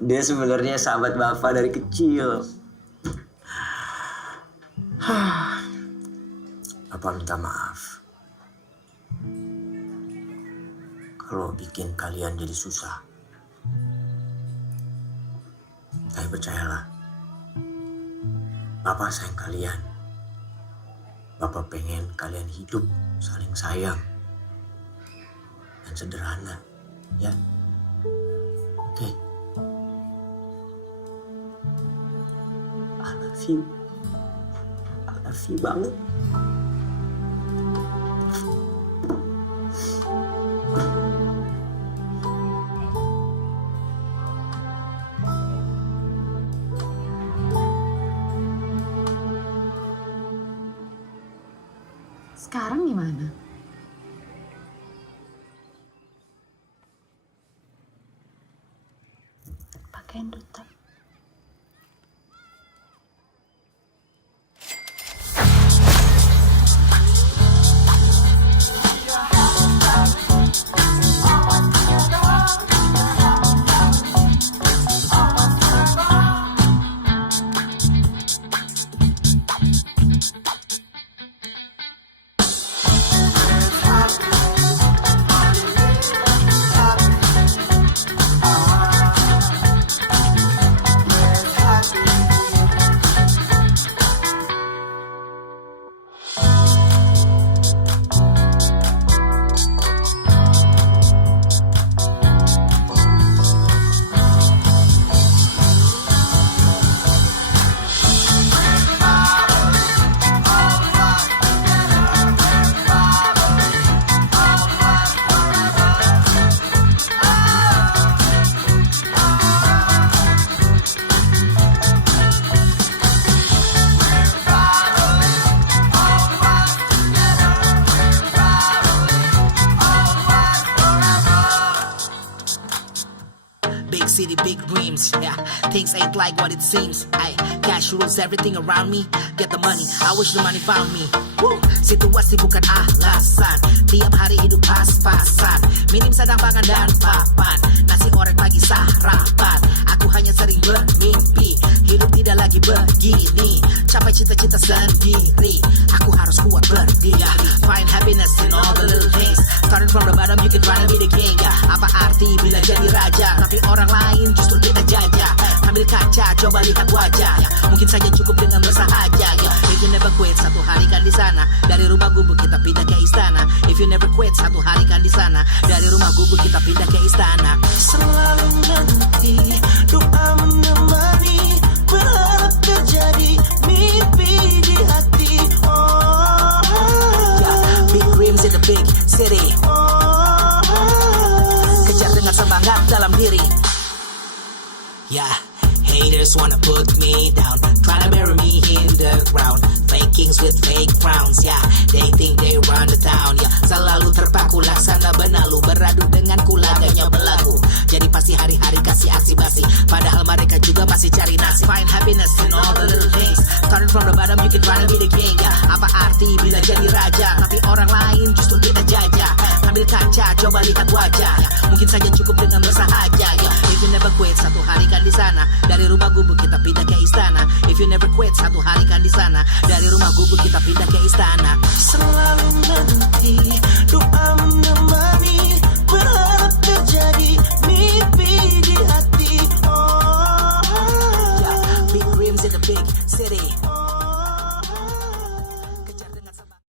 Dia sebenarnya sahabat Bapak dari kecil. Bapak minta maaf kalau bikin kalian jadi susah. Tapi percayalah, Bapak sayang kalian. Bapak pengen kalian hidup saling sayang dan sederhana, ya. Oke. I love you banget. Sekarang gimana? Pakaian Duta. City, big dreams, yeah. Things ain't like what it seems. Ay, cash rules everything around me. Get the money, I wish the money found me. Woo! Situasi bukan alasan. Tiap hari hidup pas-pasan. Minim sadang pangan dan papan. Nasi goreng pagi sarapan. Aku hanya sering bermimpi. Hidup tidak lagi begini. Capai cita-cita sendiri. Aku harus kuat berdiri. Find happiness in all the little things. Starting from the bottom, you can try to be the king. Apa arti bila jadi raja? Tapi orang lain justru kita jajah. Ambil kaca, coba lihat wajah. Mungkin saja cukup dengan bersahaja. If you never quit, satu hari kan di sana. Dari rumah gubuk kita pindah ke istana. If you never quit, satu hari kan di sana. Dari rumah gubuk kita pindah ke istana. Selalu menanti, doa menemani, berharap terjadi mimpi di hati. Oh, yeah, big dreams in the big city. Kejar dengan semangat dalam diri. Yeah, haters wanna put me down, tryna bury me in the ground. Fake kings with fake crowns, yeah, they think they run the town, yeah. Selalu terpaku laksana benalu, beradu dengan kuladanya belagu. Jadi pasti hari-hari kasih aksi basi, padahal mereka juga masih cari nasi. Find happiness in all the little things, starting from the bottom you can try to be the king, yeah. Apa arti bila jadi raja, tapi orang lain justru kita jajah. Ambil kaca, coba lihat wajah, ya. Mungkin saja cukup dengan bersahaja, ya. If you never quit, satu hari kan di sana. Dari rumah gubuk kita pindah ke istana. If you never quit, satu hari kan di sana. Dari rumah gubuk kita pindah ke istana. selalu menanti, doa menemani.